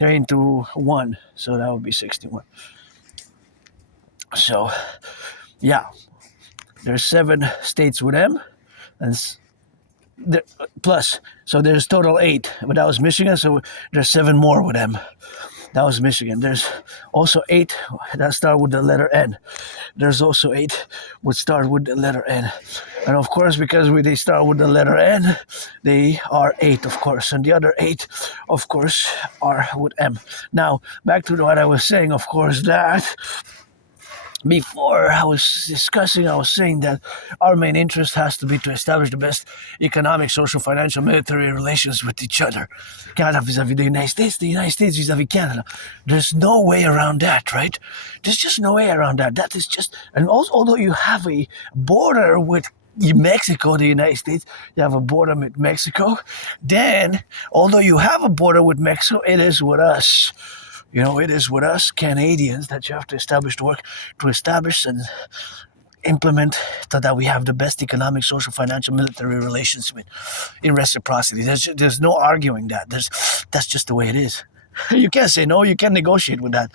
into 1. So that would be 61. So, yeah. There's 7 states with M. And plus, so there's total 8. But that was Michigan, so there's 7 more with M. That was Michigan. There's also 8 that start with the letter N. There's also 8 would start with the letter N. And of course, because they start with the letter N, they are 8, of course. And the other 8, of course, are with M. Now, back to what I was saying, of course, that before I was saying that our main interest has to be to establish the best economic, social, financial, military relations with each other. Canada vis-a-vis the United States vis-a-vis Canada. There's no way around that, right? There's just no way around that. That is just, and also, although you have a border with Mexico, the United States, you have a border with Mexico, then, although you have a border with Mexico, it is with us. It is with us Canadians that you have to establish and implement so that we have the best economic, social, financial, military relations with in reciprocity. There's no arguing that. That's just the way it is. You can't say no. You can't negotiate with that.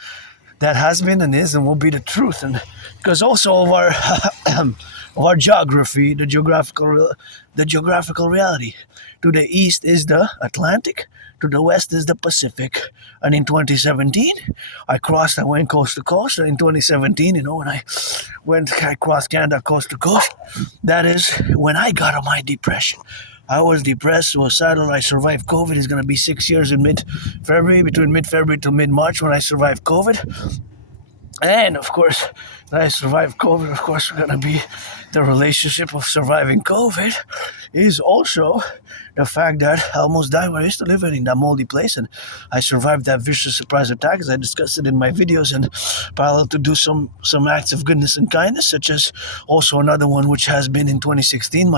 That has been and is and will be the truth. And because also of our of our geography, the geographical reality. To the east is the Atlantic. To the west is the Pacific. And in 2017, I went coast to coast. And in 2017, when I crossed Canada coast to coast, that is when I got on my depression. I was depressed, suicidal. I survived COVID. It's going to be 6 years in mid-February, between mid-February to mid-March when I survived COVID. And of course, when I survived COVID, of course, we're going to be the relationship of surviving COVID is also the fact that I almost died when I used to live in that moldy place, and I survived that vicious surprise attack, as I discussed it in my videos, and parallel to do some acts of goodness and kindness, such as also another one which has been in 2016,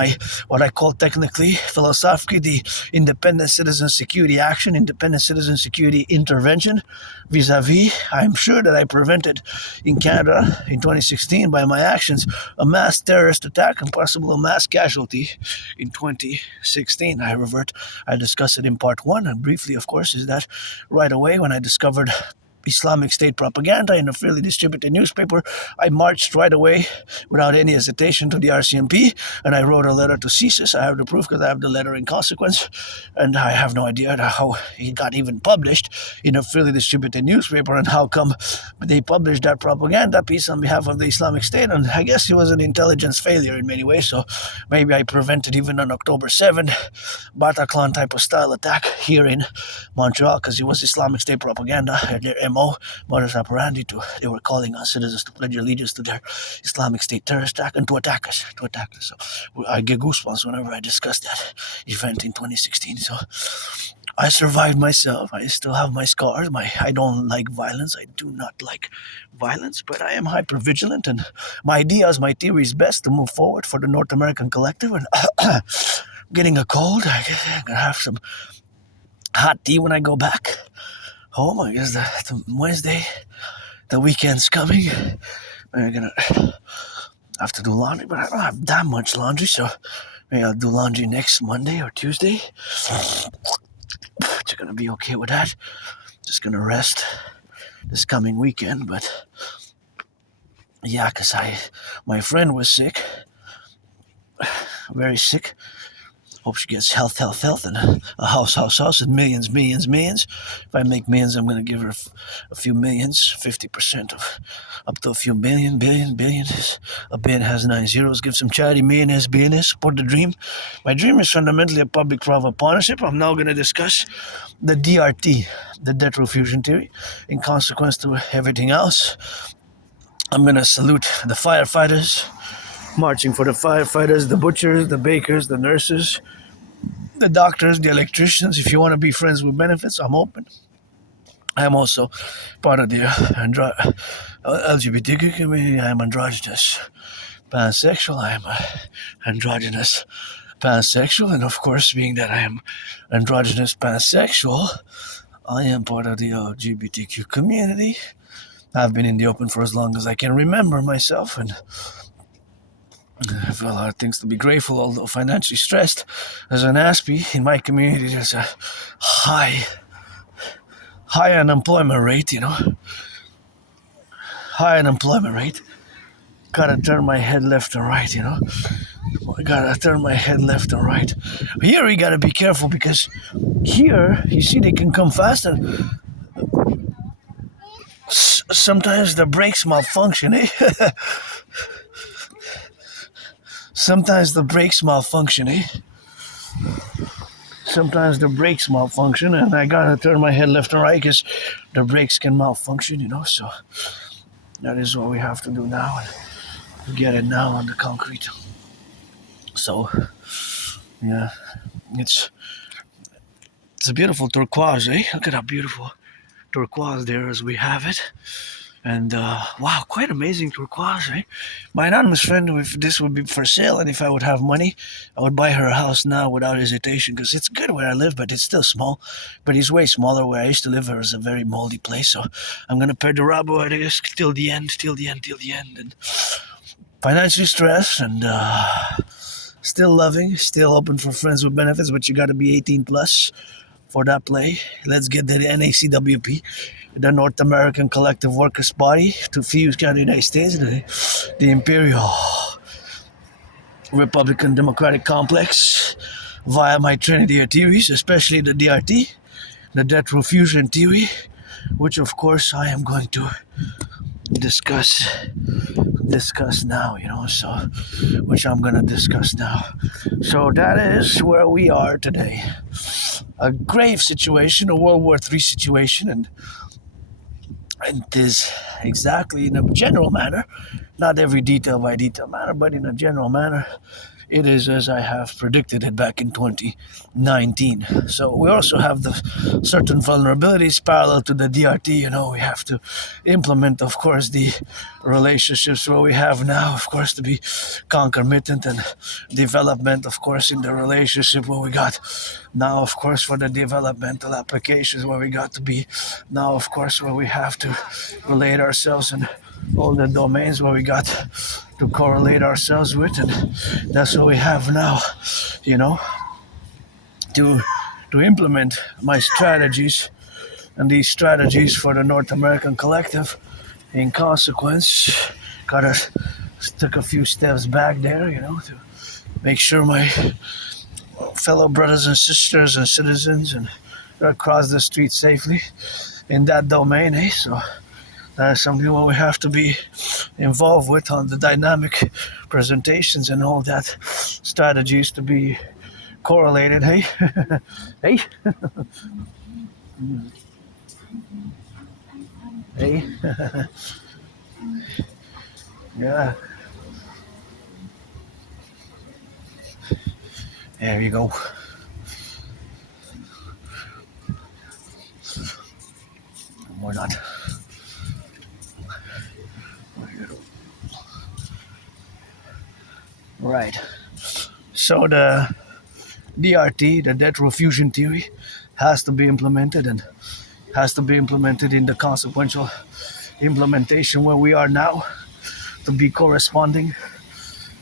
what I call technically, philosophically, the independent citizen security action, independent citizen security intervention, vis-a-vis, I'm sure that I prevented in Canada in 2016 by my actions a mass terrorist attack and possible mass casualty in 2016. I discussed it in part 1, and briefly, of course, is that right away when I discovered Islamic State propaganda in a freely distributed newspaper, I marched right away without any hesitation to the RCMP, and I wrote a letter to CSIS. I have the proof because I have the letter in consequence, and I have no idea how it got even published in a freely distributed newspaper and how come they published that propaganda piece on behalf of the Islamic State. And I guess it was an intelligence failure in many ways, so maybe I prevented even on October 7th Bataclan type of style attack here in Montreal, because it was Islamic State propaganda. Their modus operandi they were calling on citizens to pledge allegiance to their Islamic State terrorist attack and to attack us. So I get goosebumps whenever I discuss that event in 2016. So I survived myself. I still have my scars. I don't like violence. I do not like violence, but I am hyper vigilant, and my my theory is best to move forward for the North American Collective. And getting a cold. I'm gonna have some hot tea when I go back home. I guess the Wednesday, the weekend's coming. I'm gonna have to do laundry, but I don't have that much laundry, so maybe I'll do laundry next Monday or Tuesday. You're gonna be okay with that. Just gonna rest this coming weekend, but yeah, because my friend was sick, very sick. Hope she gets health, and a house, and millions. If I make millions, I'm going to give her a few millions, 50% of up to a few billion. A billion has 9 zeros. Give some charity, millionaires, support the dream. My dream is fundamentally a public-private partnership. I'm now going to discuss the DRT, the debt refusion theory. In consequence to everything else, I'm going to salute the firefighters, marching for the firefighters, the butchers, the bakers, the nurses, the doctors, the electricians. If you want to be friends with benefits, I'm open. I am also part of the LGBTQ community. I am androgynous pansexual. I am androgynous pansexual. And of course, being that I am androgynous pansexual, I am part of the LGBTQ community. I've been in the open for as long as I can remember myself, and I have a lot of things to be grateful, although financially stressed. As an Aspie, in my community, there's a high unemployment rate, High unemployment rate. Gotta turn my head left and right, I gotta turn my head left and right. Here, we gotta be careful, because here, you see, they can come fast, and sometimes the brakes malfunction, Sometimes the brakes malfunction, Sometimes the brakes malfunction, and I gotta turn my head left and right because the brakes can malfunction, So that is what we have to do now, and get it now on the concrete. So, yeah, it's a beautiful turquoise, Look at how beautiful turquoise there as we have it. And wow, quite amazing turquoise, My anonymous friend, if this would be for sale and if I would have money, I would buy her a house now without hesitation, because it's good where I live, but it's still small. But it's way smaller where I used to live. It was a very moldy place, so I'm gonna pair the rabo, I guess, till the end, and financially stressed and still loving, still open for friends with benefits, but you got to be 18 plus for that play. Let's get the N.A.C.W.P, the North American Collective Workers' Body, to fuse the United States, the Imperium Republican Democratic Complex via my Trinity of theories, especially the DRT, the debt fusion theory, which of course I am going to discuss now, so which I'm gonna discuss now. So that is where we are today. A grave situation, a World War III situation, and it is exactly in a general manner, not every detail by detail manner, but in a general manner, it is as I have predicted it back in 2019. So we also have the certain vulnerabilities parallel to the DRT. We have to implement, of course, the relationships where we have now, of course, to be concomitant, and development, of course, in the relationship where we got now, of course, for the developmental applications where we got to be now, of course, where we have to relate ourselves in all the domains where we got to correlate ourselves with, and that's what we have now, to implement my strategies, and these strategies for the North American Collective. In consequence, gotta took a few steps back there, to make sure my fellow brothers and sisters and citizens and across the street safely in that domain, So that is something what we have to be involved with on the dynamic presentations and all that strategies to be correlated, hey? Hey? Hey? Yeah. There you go. We're not. Right. So the DRT, the debt fusion theory, has to be implemented, and has to be implemented in the consequential implementation where we are now, to be corresponding,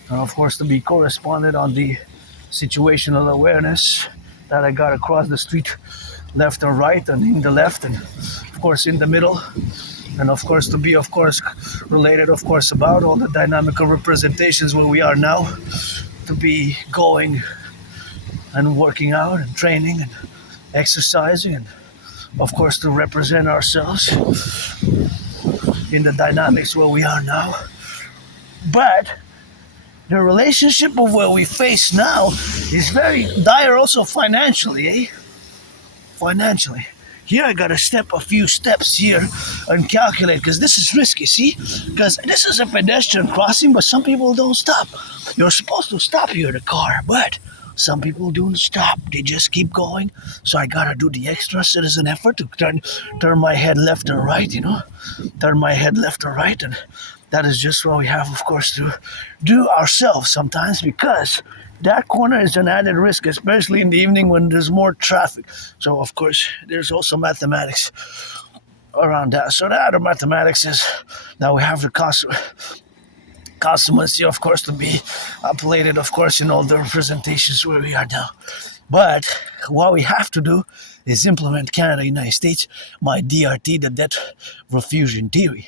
and of course to be corresponded on the situational awareness that I got across the street, left and right, and in the left, and of course in the middle, and of course to be, of course, related, of course, about all the dynamical representations where we are now, to be going and working out and training and exercising, and of course to represent ourselves in the dynamics where we are now. But the relationship of where we face now is very dire also financially, Financially. Here I gotta step a few steps here and calculate, because this is risky, see? Because this is a pedestrian crossing, but some people don't stop. You're supposed to stop here, the car, but some people don't stop. They just keep going. So I gotta do the extra citizen effort to turn my head left or right, turn my head left or right, and that is just what we have, of course, to do ourselves sometimes, because that corner is an added risk, especially in the evening when there's more traffic. So, of course, there's also mathematics around that. So the other mathematics is that we have the consummation, of course, to be uploaded, of course, in all the representations where we are now. But what we have to do is implement Canada, United States, my DRT, the debt fusion theory.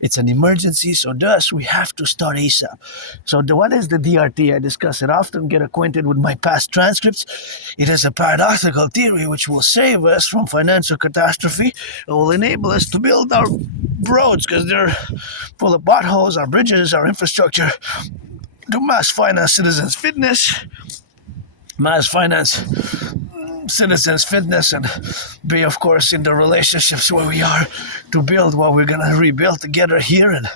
It's an emergency, so thus we have to start ASAP. So what is the DRT? I discuss it often, get acquainted with my past transcripts. It is a paradoxical theory which will save us from financial catastrophe. It will enable us to build our roads, because they're full of potholes, our bridges, our infrastructure, to mass finance citizens' fitness, and be, of course, in the relationships where we are, to build what we're going to rebuild together here, and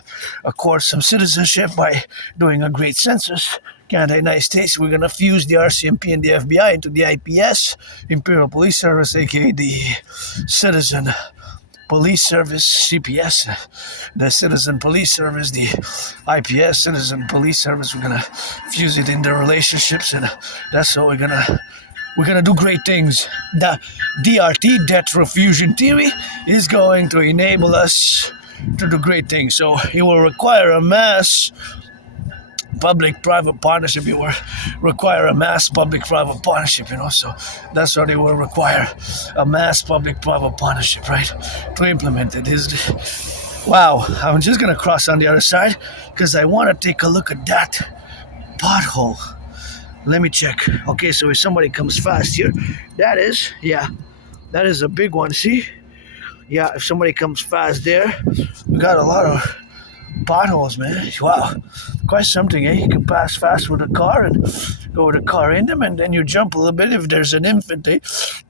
of course some citizenship by doing a great census. Canada, United States, we're going to fuse the RCMP and the FBI into the IPS, Imperial Police Service, aka the Citizen Police Service, CPS, the Citizen Police Service, the IPS, Citizen Police Service. We're going to fuse it in the relationships, and that's how we're going to do great things. The DRT, debt fusion theory, is going to enable us to do great things. So it will require a mass public-private partnership. You will require a mass public-private partnership, so that's what they will require, a mass public-private partnership, right, to implement it. Wow, I'm just gonna cross on the other side because I want to take a look at that pothole. Let me check. Okay, so if somebody comes fast here, that is a big one, see? Yeah, if somebody comes fast there, we got a lot of potholes, man. Wow, quite something, eh? You can pass fast with a car and go with a car in them, and then you jump a little bit. If there's an infant,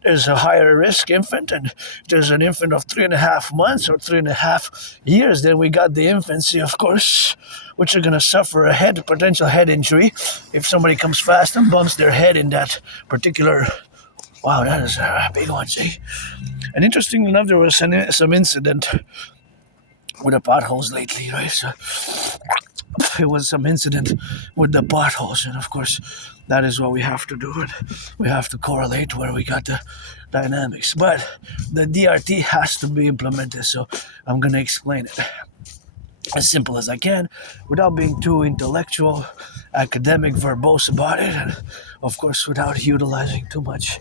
there's a higher risk infant, and if there's an infant of 3.5 months or 3.5 years, then we got the infancy, of course, which are going to suffer a potential head injury if somebody comes fast and bumps their head in that particular. Wow, that is a big one, see? And interesting enough, there was some incident with the potholes lately, right? So it was some incident with the potholes, and of course, that is what we have to do. And we have to correlate where we got the dynamics. But the DRT has to be implemented, so I'm going to explain it as simple as I can without being too intellectual, academic, verbose about it, and of course, without utilizing too much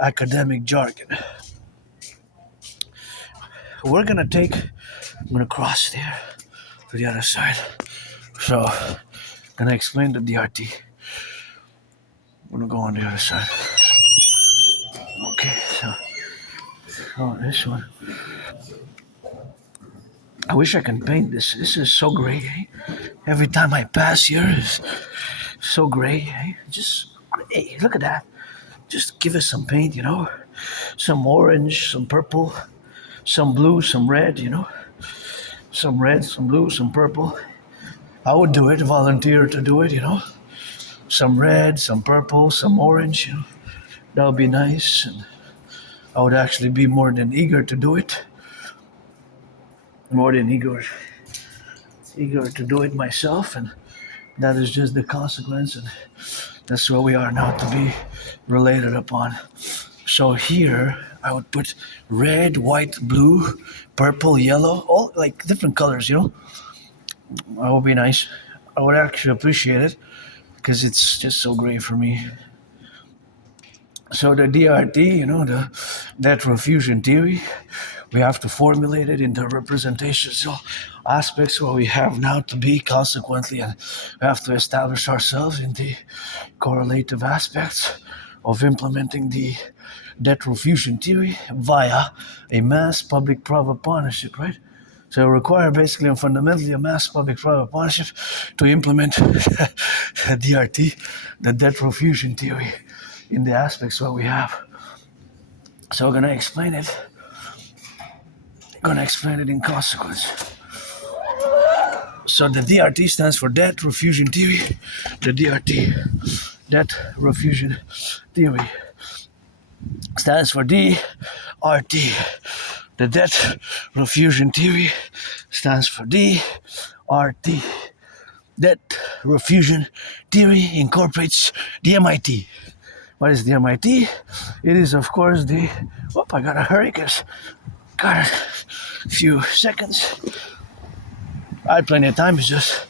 academic jargon. I'm going to cross there to the other side. So, I'm going to explain the DRT. I'm going to go on the other side. Okay, so this one. I wish I can paint this. This is so gray, eh? Every time I pass here, it's so gray, eh? Just gray. Look at that. Just give us some paint, Some orange, some purple, some blue, some red, Some red, some blue, some purple. I would do it, volunteer to do it, Some red, some purple, some orange, That would be nice. And I would actually be more than eager to do it. More than eager to do it myself. And that is just the consequence. And that's where we are now to be related upon. So here, I would put red, white, blue, purple, yellow, all like different colors, That would be nice. I would actually appreciate it because it's just so great for me. So the DRT, the lateral fusion theory, we have to formulate it into representations, aspects where we have now to be consequently, and we have to establish ourselves in the correlative aspects of implementing the lateral fusion theory via a mass public-private partnership, right? So it requires basically and fundamentally a mass public-private partnership to implement DRT, the lateral fusion theory, in the aspects what we have. So we're going to explain it. In consequence. So the DRT stands for lateral fusion theory. The DRT, lateral fusion theory, stands for DRT. The lateral fusion theory stands for DRT. Lateral fusion theory incorporates the MIT. What is the MIT? It is, of course, I gotta hurry because got a few seconds. I had plenty of time, it's just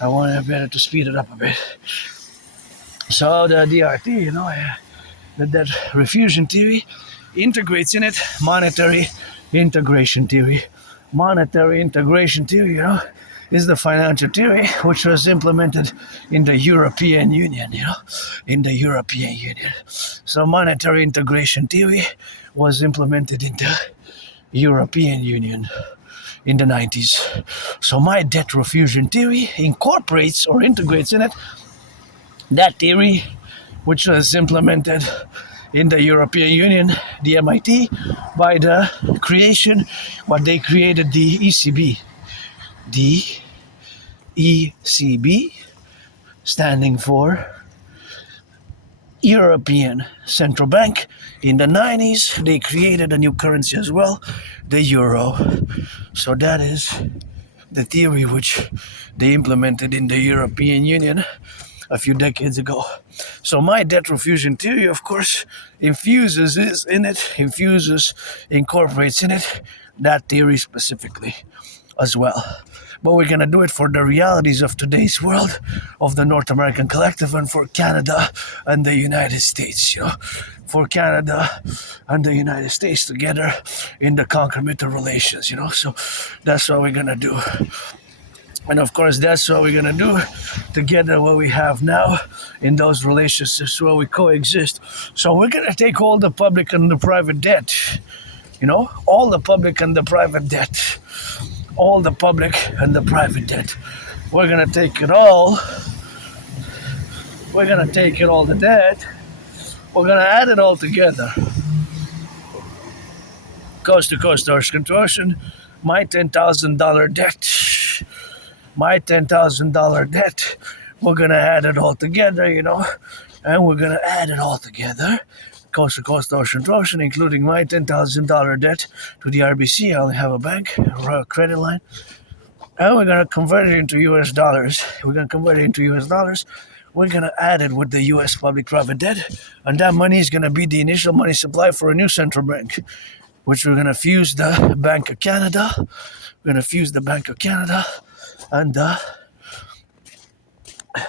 I wanted better to speed it up a bit. So the DRT, that refusion theory integrates in it monetary integration theory. Monetary integration theory, is the financial theory which was implemented in the European Union, in the European Union. So monetary integration theory was implemented in the European Union in the 90s. So my lateral fusion theory incorporates or integrates in it that theory which was implemented in the European Union, the MIT, by the creation, what they created, the ECB. The ECB, standing for European Central Bank. In the 90s, they created a new currency as well, the euro. So that is the theory which they implemented in the European Union a few decades ago. So my lateral fusion theory, of course, incorporates in it that theory specifically. as well. But we're gonna do it for the realities of today's world, of the North American Collective, and for Canada and the United States, for Canada and the United States together in the concomitant relations, So that's what we're gonna do. And of course, that's what we're gonna do together, what we have now in those relationships where we coexist. So we're gonna take all the public and the private debt, all the public and the private debt, all the public and the private debt. We're gonna take it all. We're gonna take it all, the debt. We're gonna add it all together. Coast to coast ocean to ocean. My $10,000 debt. My $10,000 debt. We're gonna add it all together, and we're gonna add it all together. Coast to coast, ocean to ocean, including my $10,000 debt to the RBC. I only have a bank, a credit line. And we're going to convert it into US dollars. We're going to add it with the US public private debt. And that money is going to be the initial money supply for a new central bank, which we're going to fuse the Bank of Canada. We're going to fuse the Bank of Canada and the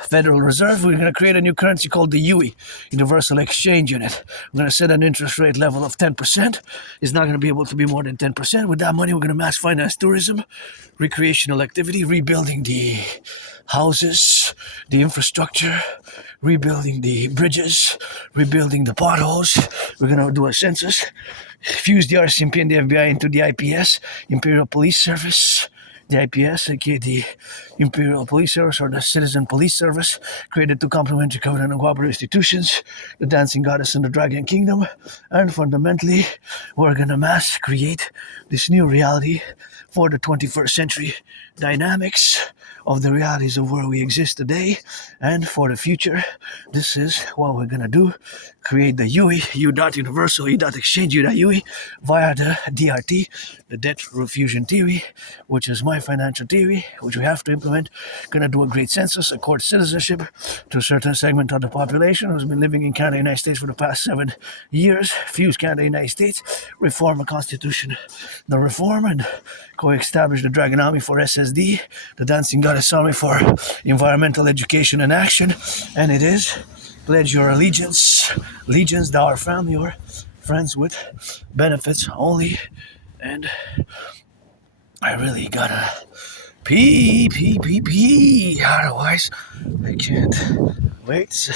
Federal Reserve. We're going to create a new currency called the UE, Universal Exchange Unit. We're going to set an interest rate level of 10%. It's not going to be able to be more than 10%. With that money, we're going to mass finance tourism, recreational activity, rebuilding the houses, the infrastructure, rebuilding the bridges, rebuilding the potholes. We're going to do a census, fuse the RCMP and the FBI into the IPS, Imperial Police Service. The IPS, aka the Imperial Police Service or the Citizen Police Service, created to complement the covenant and cooperative institutions, the Dancing Goddess and the Dragon Kingdom, and fundamentally, we're gonna mass create this new reality for the 21st century dynamics of the realities of where we exist today, and for the future. This is what we're gonna do: create the UE, U.Universal, U.Exchange, U.UE, via the DRT, the debt refusion theory, which is my financial theory, which we have to implement. Gonna do a great census, accord citizenship to a certain segment of the population who's been living in Canada, United States for the past 7 years, fuse Canada, United States, reform a constitution, the reform, and co-establish the Dragon Army for SSD, the Dancing Goddess Army for environmental education and action, and it is pledge your allegiance, thou art family or friends with benefits only. And I really gotta pee, otherwise I can't wait.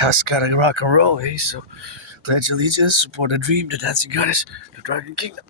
Just gotta rock and roll, So pledge allegiance, support the dream, the Dancing Goddess, the Dragon Kingdom.